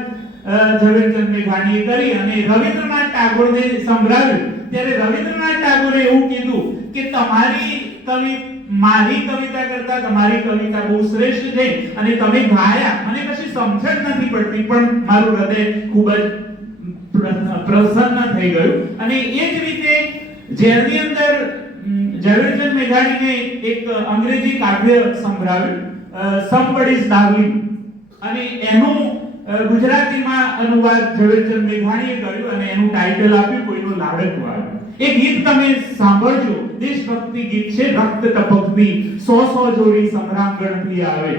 ઝવેરચંદ મેઘાણીએ કરી અને રવિન્દ્રનાથ ટાગોરને સંભળાવ્યું ત્યારે રવિન્દ્રનાથ ટાગોરે એવું કીધું કે મારી કવિતા કરતા તમારી કવિતા બહુ શ્રેષ્ઠ છે અને તમે ગાયા મને કશી સમજણ નથી પડતી પણ મારું હૃદય ખૂબ જ પ્રસન્ન થઈ ગયું. અને એ જ રીતે જેની અંદર ઝવેરચંદ મેઘાણીને એક અંગ્રેજી કાવ્ય સંભળાવ્યું સમબડીઝ ડાર્લિંગ અને એનું ગુજરાતીમાં અનુવાદ ઝવેરચંદ મેઘાણીએ કર્યું અને એનું ટાઇટલ આપ્યું કોઈનું લાડકવાડ. એ ગીત તમે સાંભળજો, દેશભક્તિ ગીત છે. રક્ત ટપકતી 100 જોડી સંગ્રામ ગણતી આવે.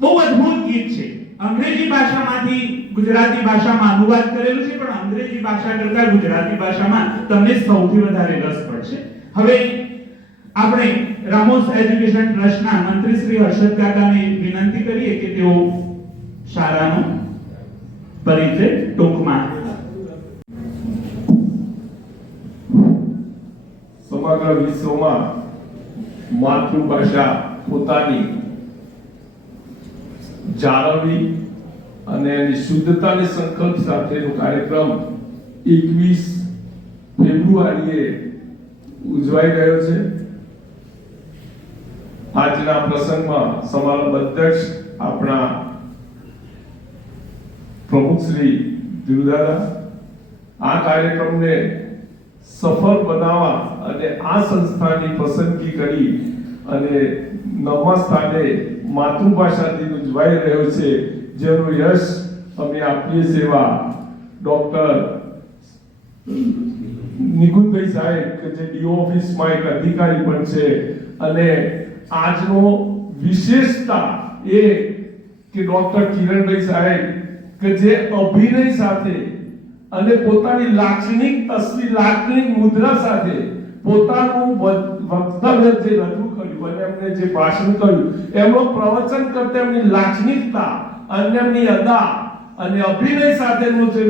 બહુ અદ્ભુત ગીત છે. અંગ્રેજી ભાષામાંથી ગુજરાતી ભાષામાં અનુવાદ કરેલું છે પણ અંગ્રેજી ભાષા કરતા ગુજરાતી ભાષામાં તમને સૌથી વધારે રસ પડશે. હવે આપણે રામોસ એજ્યુકેશન ટ્રસ્ટના મંત્રી શ્રી હર્ષદ કાકાને વિનંતી કરીએ કે તેઓ શાળાનો પરિચય ટૂંકમાં. સમગ્ર વિશ્વમાં માતૃભાષા પોતાની જાળવવી અને એની શુદ્ધતાની સંકલ્પ સાથેનો કાર્યક્રમ 21 ફેબ્રુઆરીએ ઉજવાઈ રહ્યો છે. આજના પ્રસંગમાં સમારંભ અધ્યક્ષ આપણા પ્રમુખ શ્રી ધીરુદાદા આ કાર્યક્રમને સફળ બનાવવા અને આ સંસ્થાની પસંદગી કરી અને 9મા સ્થાને માતૃભાષા દિન ઉજવાઈ રહ્યો છે જેનું યશ અમે આપીએ સેવા ડોક્ટર નિકુંજભાઈ સાહેબ કે જે ડીઓ ઓફિસમાં એક અધિકારી પણ છે અને આજનો વિશેષતા એ કે ડોક્ટર કિરણભાઈ સાહેબ કે જે અભિનય સાથે અને પોતાની લાક્ષણિક તસવીર લાક્ષણિક મુદ્રા સાથે પોતાનું વક્તવ્ય જે રજૂ કર્યું અને એમને જે ભાષણ કર્યું એમનો પ્રવચન કરતા એમની લાક્ષણિકતા અને એમની અદા અને અભિનય સાથેનું જે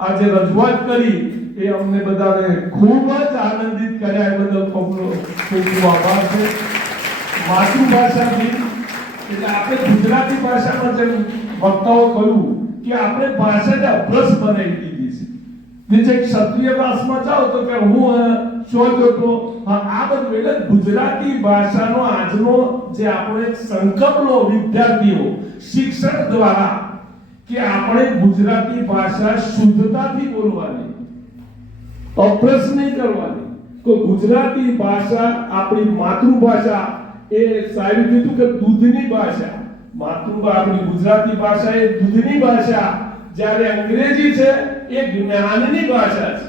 આજે રજૂઆત કરી એ અમને બધાને ખૂબ જ આનંદિત કર્યા. એ બદલ ખૂબ ખૂબ આભાર છે. માતૃભાષા દિન એટલે આપણે ગુજરાતી ભાષામાં જેમ વક્તાઓ કહ્યું કે આપણે ભાષાને અભ્રસ બનાવી દીધી છે. જે ક્ષત્રિય ભાષામાં જાઓ તો કે હું શોધ્યો તો આ બધું એટલે ગુજરાતી ભાષાનો આજનો જે આપણો એક સંકલ્પ લો વિદ્યાર્થીઓ શિક્ષણ દ્વારા કે આપણે ગુજરાતી ભાષા શુદ્ધતાથી બોલવાની, અભ્રસ નહીં કરવાની. તો ગુજરાતી ભાષા આપણી માતૃભાષા એ સાહેબ કીધું કે દૂધની ભાષા. આપણી ગુજરાતી ભાષા એ દૂધની ભાષા, જ્યારે અંગ્રેજી છે એ જ્ઞાનની ભાષા છે.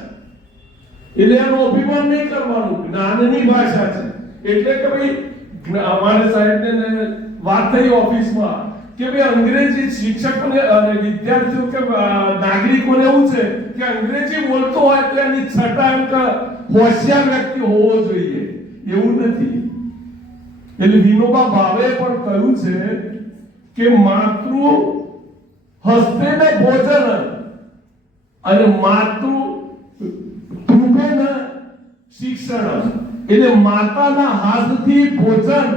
એટલે એનો અભિમાન નહીં કરવાનું, જ્ઞાનની ભાષા છે. એટલે કે ભાઈ અમારે સાહેબને વાત થઈ ઓફિસમાં કે ભાઈ અંગ્રેજી શિક્ષકોને અને વિદ્યાર્થીઓ કે નાગરિકોને એવું છે કે અંગ્રેજી બોલતો હોય તો એની છઠ્ઠા એમ કે હોશિયાર વ્યક્તિ હોવો જોઈએ. એવું નથી. એટલે વિનોબા ભાવે પણ કહ્યું છે કે માતૃ હસ્તેન ભોજન અને માતૃ કૃપેન શિક્ષણ. એટલે માતાના હાથથી ભોજન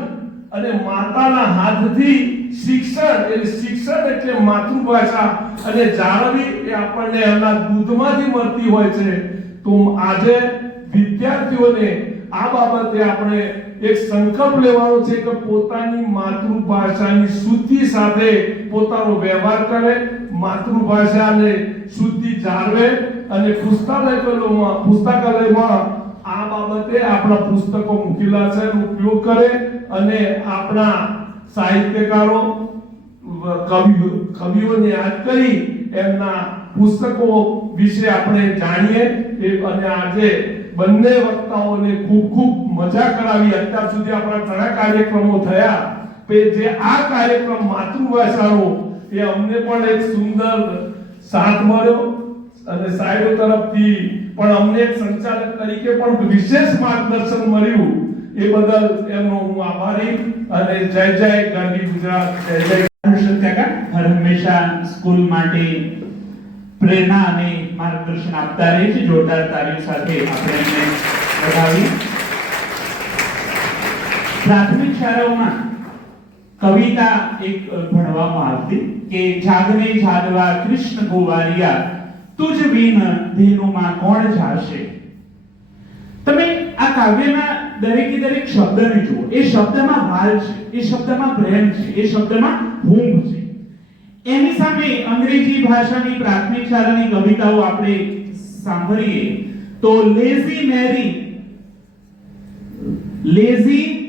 અને માતાના હાથથી શિક્ષણ. એટલે શિક્ષણ એટલે માતૃભાષા અને જાળવવી એ આપણને એના દૂધમાંથી મળતી હોય છે. તો આજે વિદ્યાર્થીઓને આ બાબતે આપણે એક સંકલ્પ લેવાનો છે કે પોતાની માતૃભાષાની શુદ્ધિ સાથે પોતાનો વ્યવહાર કરે, માતૃભાષાને શુદ્ધિ જાળવે અને પુસ્તકાલયમાં આ બાબતે આપણા પુસ્તકો મૂકેલા છે ઉપયોગ કરે અને આપણા સાહિત્યકારો કવિઓને યાદ કરી એમના પુસ્તકો વિશે આપણે જાણીએ. અને આજે બંને વક્તાઓને ખૂબ ખૂબ મજા કરાવી. અત્યાર સુધી આપણા ઘણા કાર્યક્રમો થયા જે આ કાર્યક્રમ માતૃભાષાનો એ અમને પણ એક સુંદર સાથ મળ્યો અને સાહેબો તરફથી પણ અમને એક સંચાલક તરીકે પણ વિશેષ માર્ગદર્શન મળ્યું. એ બદલ એમનો હું આભારી અને જય જય ગાંધી ગુજરાત. જય જય હર્ષદ કાકા હર હંમેશા સ્કૂલ માટે પ્રેરણા અને માર્ગદર્શન આપતા રહે છે. જોરદાર તાળીઓ સાથે આપણે એમને વધાવી. પ્રાથમિક શાળાઓમાં કવિતા એક ભણવામાં આવતી કે જાગને જાગવા કૃષ્ણ ગોવારિયા તુજ વિન ધેનુમાં કોણ જાશે. તમે આ કાવ્યના દરેકે દરેક શબ્દને જુઓ. એ શબ્દમાં વાલ છે, એ શબ્દમાં પ્રેમ છે, એ શબ્દમાં હૂંફ છે. એની સામે અંગ્રેજી ભાષાની પ્રાથમિક શાળાની કવિતાઓ આપણે સાંભળીએ તો lazy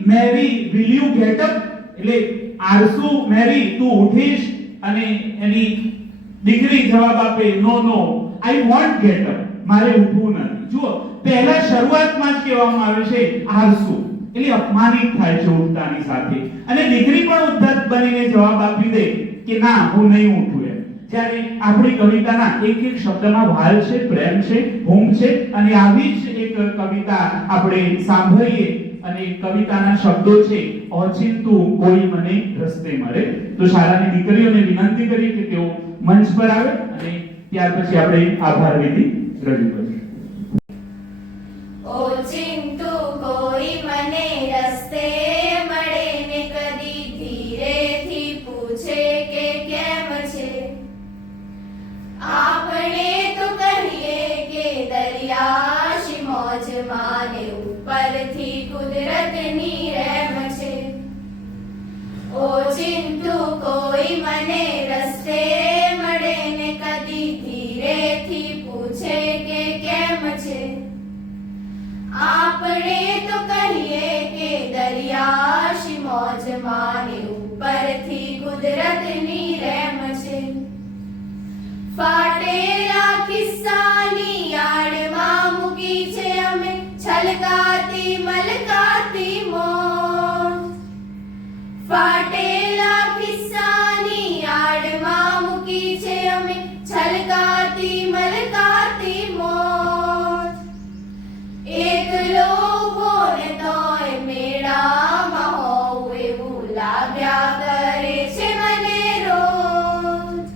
Mary will you get up, એટલે આરસુ મેરી તું ઉઠીશ, અને એની દીકરી જવાબ આપે નો આઈ વોન્ટ ગેટ અપ, મારે ઉઠવું નથી. જુઓ, પહેલા શરૂઆતમાં જ કહેવામાં આવે છે આરસુ, એટલે અપમાનિત થાય છે ઉઠતાની સાથે, અને દીકરી પણ ઉદ્ધત બનીને જવાબ આપી દે કે ના હું નહીં ઉઠું એમ. જ્યારે આપણી કવિતાના એક એક શબ્દમાં વાલ છે, પ્રેમ છે, હૂંફ છે, અને આવી જ એક કવિતા આપણે સાંભળીએ અને કવિતાના શબ્દો છે ઓચિંતુ કોઈ મને રસ્તે મળે. તો શાળાની દીકરીઓને વિનંતી કરી કે તેઓ મંચ પર આવે અને ત્યાર પછી આપણે આભાર વિધિ રજૂ કરીશું. ઓચિંતુ કોઈ મને રસ્તે મળે ને કદી ધીરેથી પૂછે કે કેમ છે. આપણે તો કહીએ કે દરિયાશી મોજમાં ને ઉપરથી કુદરતની રહેમ છે. ઓચિંતુ કોઈ મને રસ્તે મળે ને કદી ધીરેથી પૂછે કે કેમ છે. આપણે તો કહીએ કે દરિયાશી મોજમાં ને ઉપરથી કુદરતની રહેમ છે. ફાટેલા કિસ્સાની યાડમાં મૂકી છે અમે છલકાતી મલકાતી મોત. ફાટેલા કિસ્સાની યાડમાં મૂકી છે અમે છલકાતી મલકાતી મોત. એકલો બોલે તોય મેળામાં હોઉં એવું લાગ્યા કરે છે મને રોજ.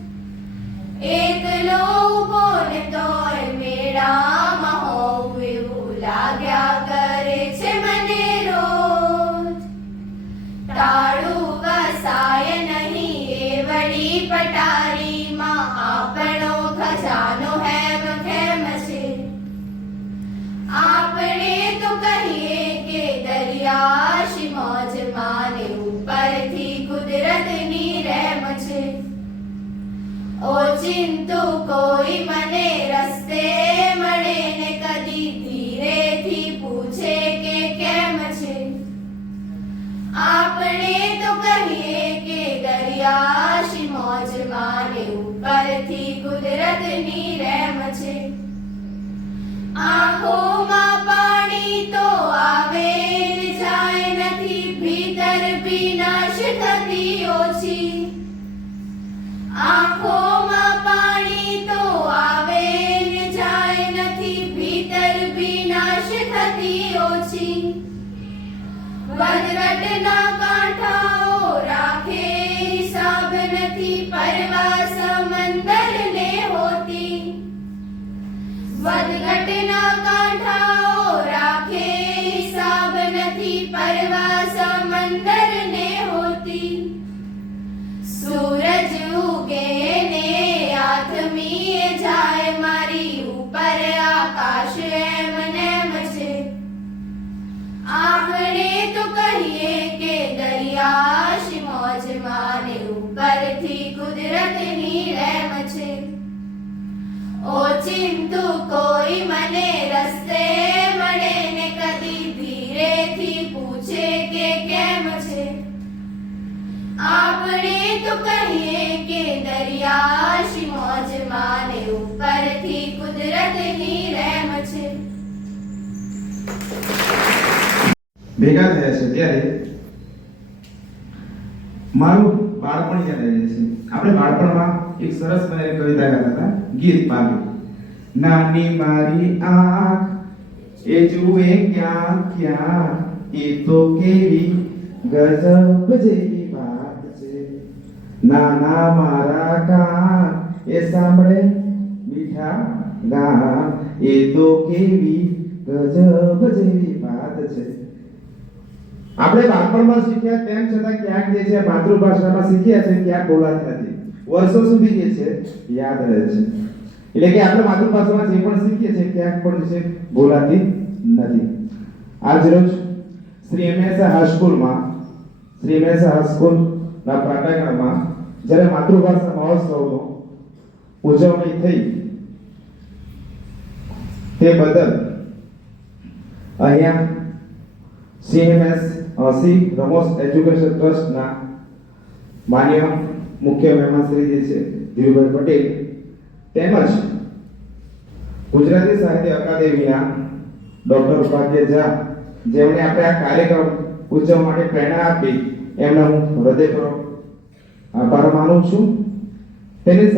એકલો બોલે તોય મેળામાં હોઉં એવું લાગ્યા કરે છે મને રોજ. તાળું વસાય નહીં એ વળી પટારીમાં આપણો ખજાનો હેમ ખેમ છે. આપણે તો કહીએ કે દરિયાશી મોજમાં ને ઉપરથી કુદરતની રહેમ છે. ઓચિંતુ કોઈ મને રસ્તે મળે ને કદી ધીરેથી પૂછે કે કેમ છે. આપણે તો કહીએ કે દરિયાશી મોજમાં ને ઉપરથી કુદરતની રહેમ છે. આંખોમાં પાણી તો આવે ને જાય નથી, ભીતર ભીનાશ થતી ઓછી. આંખોમાં પાણી તો આવે ને જાય નથી, ભીતર ભીનાશ થતી ઓછી. વધઘટના કાંઠાઓ રાખે હિસાબ નથી, પરવા સમંદરને હોતી. વધઘટના કાંઠાઓ રાખે હિસાબ નથી, પરવા સમંદરને હોતી. સૂરજ ઉગે ને આથમીએ જાય મારી ઉપર આકાશ એમ નેમ છે. આપણે તો કહીએ કે દરિયાશી મોજમાં ને ઉપરથી કુદરતની રહેમ છે. ઓચિંતુ કોઈ મને રસ્તે મળે ને કદી ધીરેથી પૂછે કે કેમ છે. આપણે તો કહીએ કે દરિયાશી મોજમાં ને ઉપરથી કુદરતની રહેમ છે. ભેગા થયા છે ત્યારે મારું બાળપણ યાદ આવી છે. આપણે બાળપણમાં એક સરસ મજાની કવિતા ગાતા હતા, ગીત પામ્યું. નાની મારી આંખ એ જુએ ક્યાં ક્યાં, એ તો કેવી ગજબ જેવી વાત છે. નાના મારા કાન એ સાંભળે મીઠા ગાન, એ તો કેવી ગજબ જેવી વાત છે. આપણે બાળપણમાં શીખ્યા તેમ છતાં ક્યાંક જે છે માતૃભાષામાં શીખ્યા છે ક્યાંક બોલાતી નથી, વર્ષો સુધી જે છે યાદ રહે છે. એટલે કે આપણે માતૃભાષામાં જે પણ શીખીએ છીએ ક્યાંક પણ જે છે બોલાતી નથી. આજ રોજ શ્રી એમએસ હાઈસ્કૂલમાં ના પ્રાંગણમાં જ્યારે માતૃભાષા મહોત્સવનો ઉજવણી થઈ તે બદલ અહીંયા સીએમએસ સી રમોસ એજ્યુકેશન ટ્રસ્ટના માન્ય મુખ્ય મહેમાન શ્રી જે છે ધીરુભાઈ પટેલ તેમજ ગુજરાતી સાહિત્ય અકાદમીના ડોક્ટર ભાગ્ય ઝા જેમણે આપણે આ કાર્યક્રમ ઉજવવા માટે પ્રેરણા આપી એમનો હું હૃદયપૂર્વક આભાર માનું છું. તેની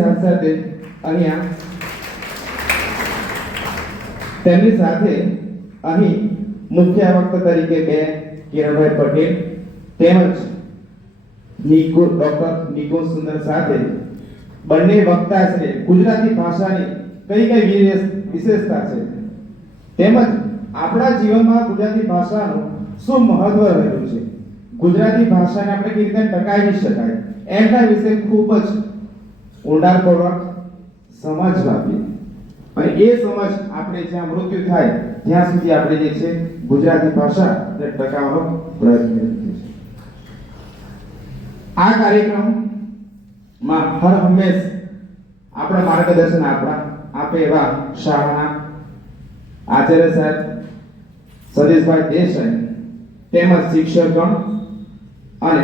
સાથે અહીં મુખ્ય વક્તા તરીકે બે કિરણભાઈ પટેલ તેમજ ડોક્ટર નિકુંજ સુંદર સાથે બંને વક્તા છે ગુજરાતી ભાષાની કઈ વિશેષતા છે તેમજ આપણા જીવનમાં ગુજરાતી ભાષાનું શું મહત્વ રહેલું છે, ગુજરાતી ભાષાને આપણે કેવી રીતે ટકાવી શકાય એના વિશે ખૂબ જ ઊંડાણપૂર્વક સમજ આપી અને એ સમજ આપણે જ્યાં મૃત્યુ થાય ત્યાં સુધી આપણે જે છે ગુજરાતી ભાષાને ટકાવવાનો પ્રયત્ન કરીએ છીએ. આ કાર્યક્રમમાં હર હંમેશ આપણા માર્ગદર્શન આપે એવા શાળાના આચાર્ય સાહેબ સતીશભાઈ દેસાઈ તેમજ શિક્ષકગણ અને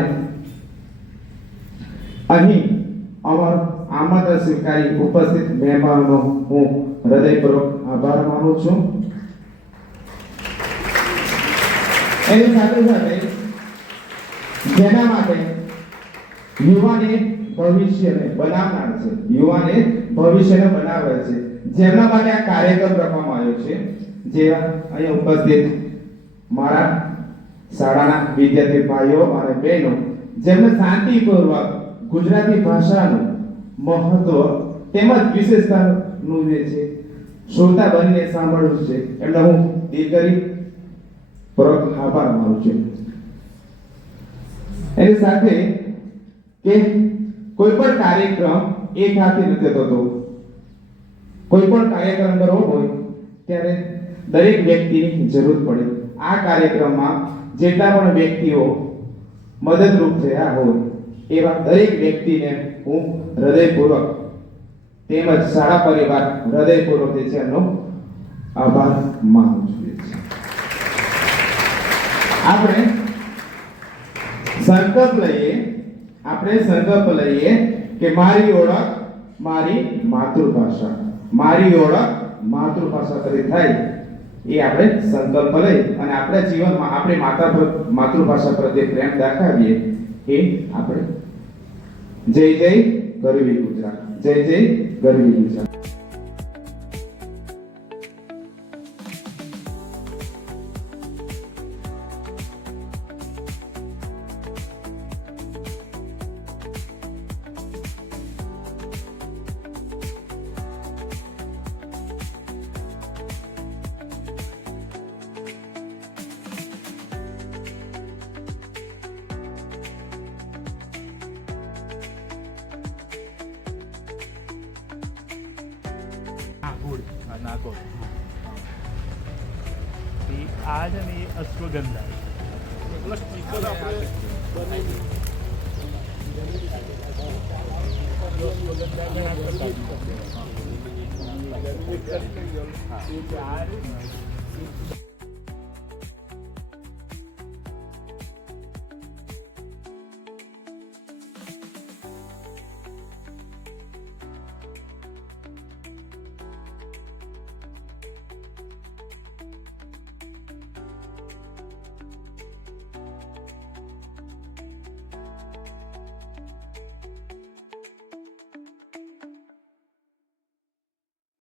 અહીં આમંત્રણ સ્વીકારી ઉપસ્થિત મહેમાનોનો હું હૃદયપૂર્વક આભાર માનું છું. એની સાથે સાથે જેના માટે યુવાને ભવિષ્યને બનાવનાર છે, યુવાને ભવિષ્યને બનાવે છે, જેમના માટે આ કાર્યક્રમ રાખવામાં આવ્યો છે, જે અહીં ઉપસ્થિત મારા શાળાના વિદ્યાર્થી ભાઈઓ અને બહેનો જેમને શાંતિપૂર્વક ગુજરાતી ભાષાનું મહત્વ તેમજ વિશેષતાનું જે છે શ્રોતા બનીને સાંભળ્યું છે એટલે હું દિલગીરી પૂર્વક આભાર માનું છું. એની સાથે કે કોઈ પણ કાર્યક્રમ એક હાથે નથી થતો. કોઈ પણ કાર્યક્રમ કરવો હોય ત્યારે દરેક વ્યક્તિની જરૂર પડે. આ કાર્યક્રમમાં જેટલા પણ વ્યક્તિઓ મદદરૂપ થયા હોય એવા દરેક વ્યક્તિને હું હૃદયપૂર્વક તેમજ શાળા પરિવાર હૃદયપૂર્વક છે એમનો આભાર માનું છું. આપણે સંકલ્પ લઈએ કે મારી ઓળખ મારી માતૃભાષા, મારી ઓળખ માતૃભાષા તરીકે થાય એ આપણે સંકલ્પ લઈ અને આપણા જીવનમાં આપણે માતૃભાષા પ્રત્યે પ્રેમ દાખવીએ એ આપણે જય જય ગરવી ગુજરાત, જય જય ગરવી ગુજરાત. नागोर आज आणि अश्वगंधा स्टिकर આપણે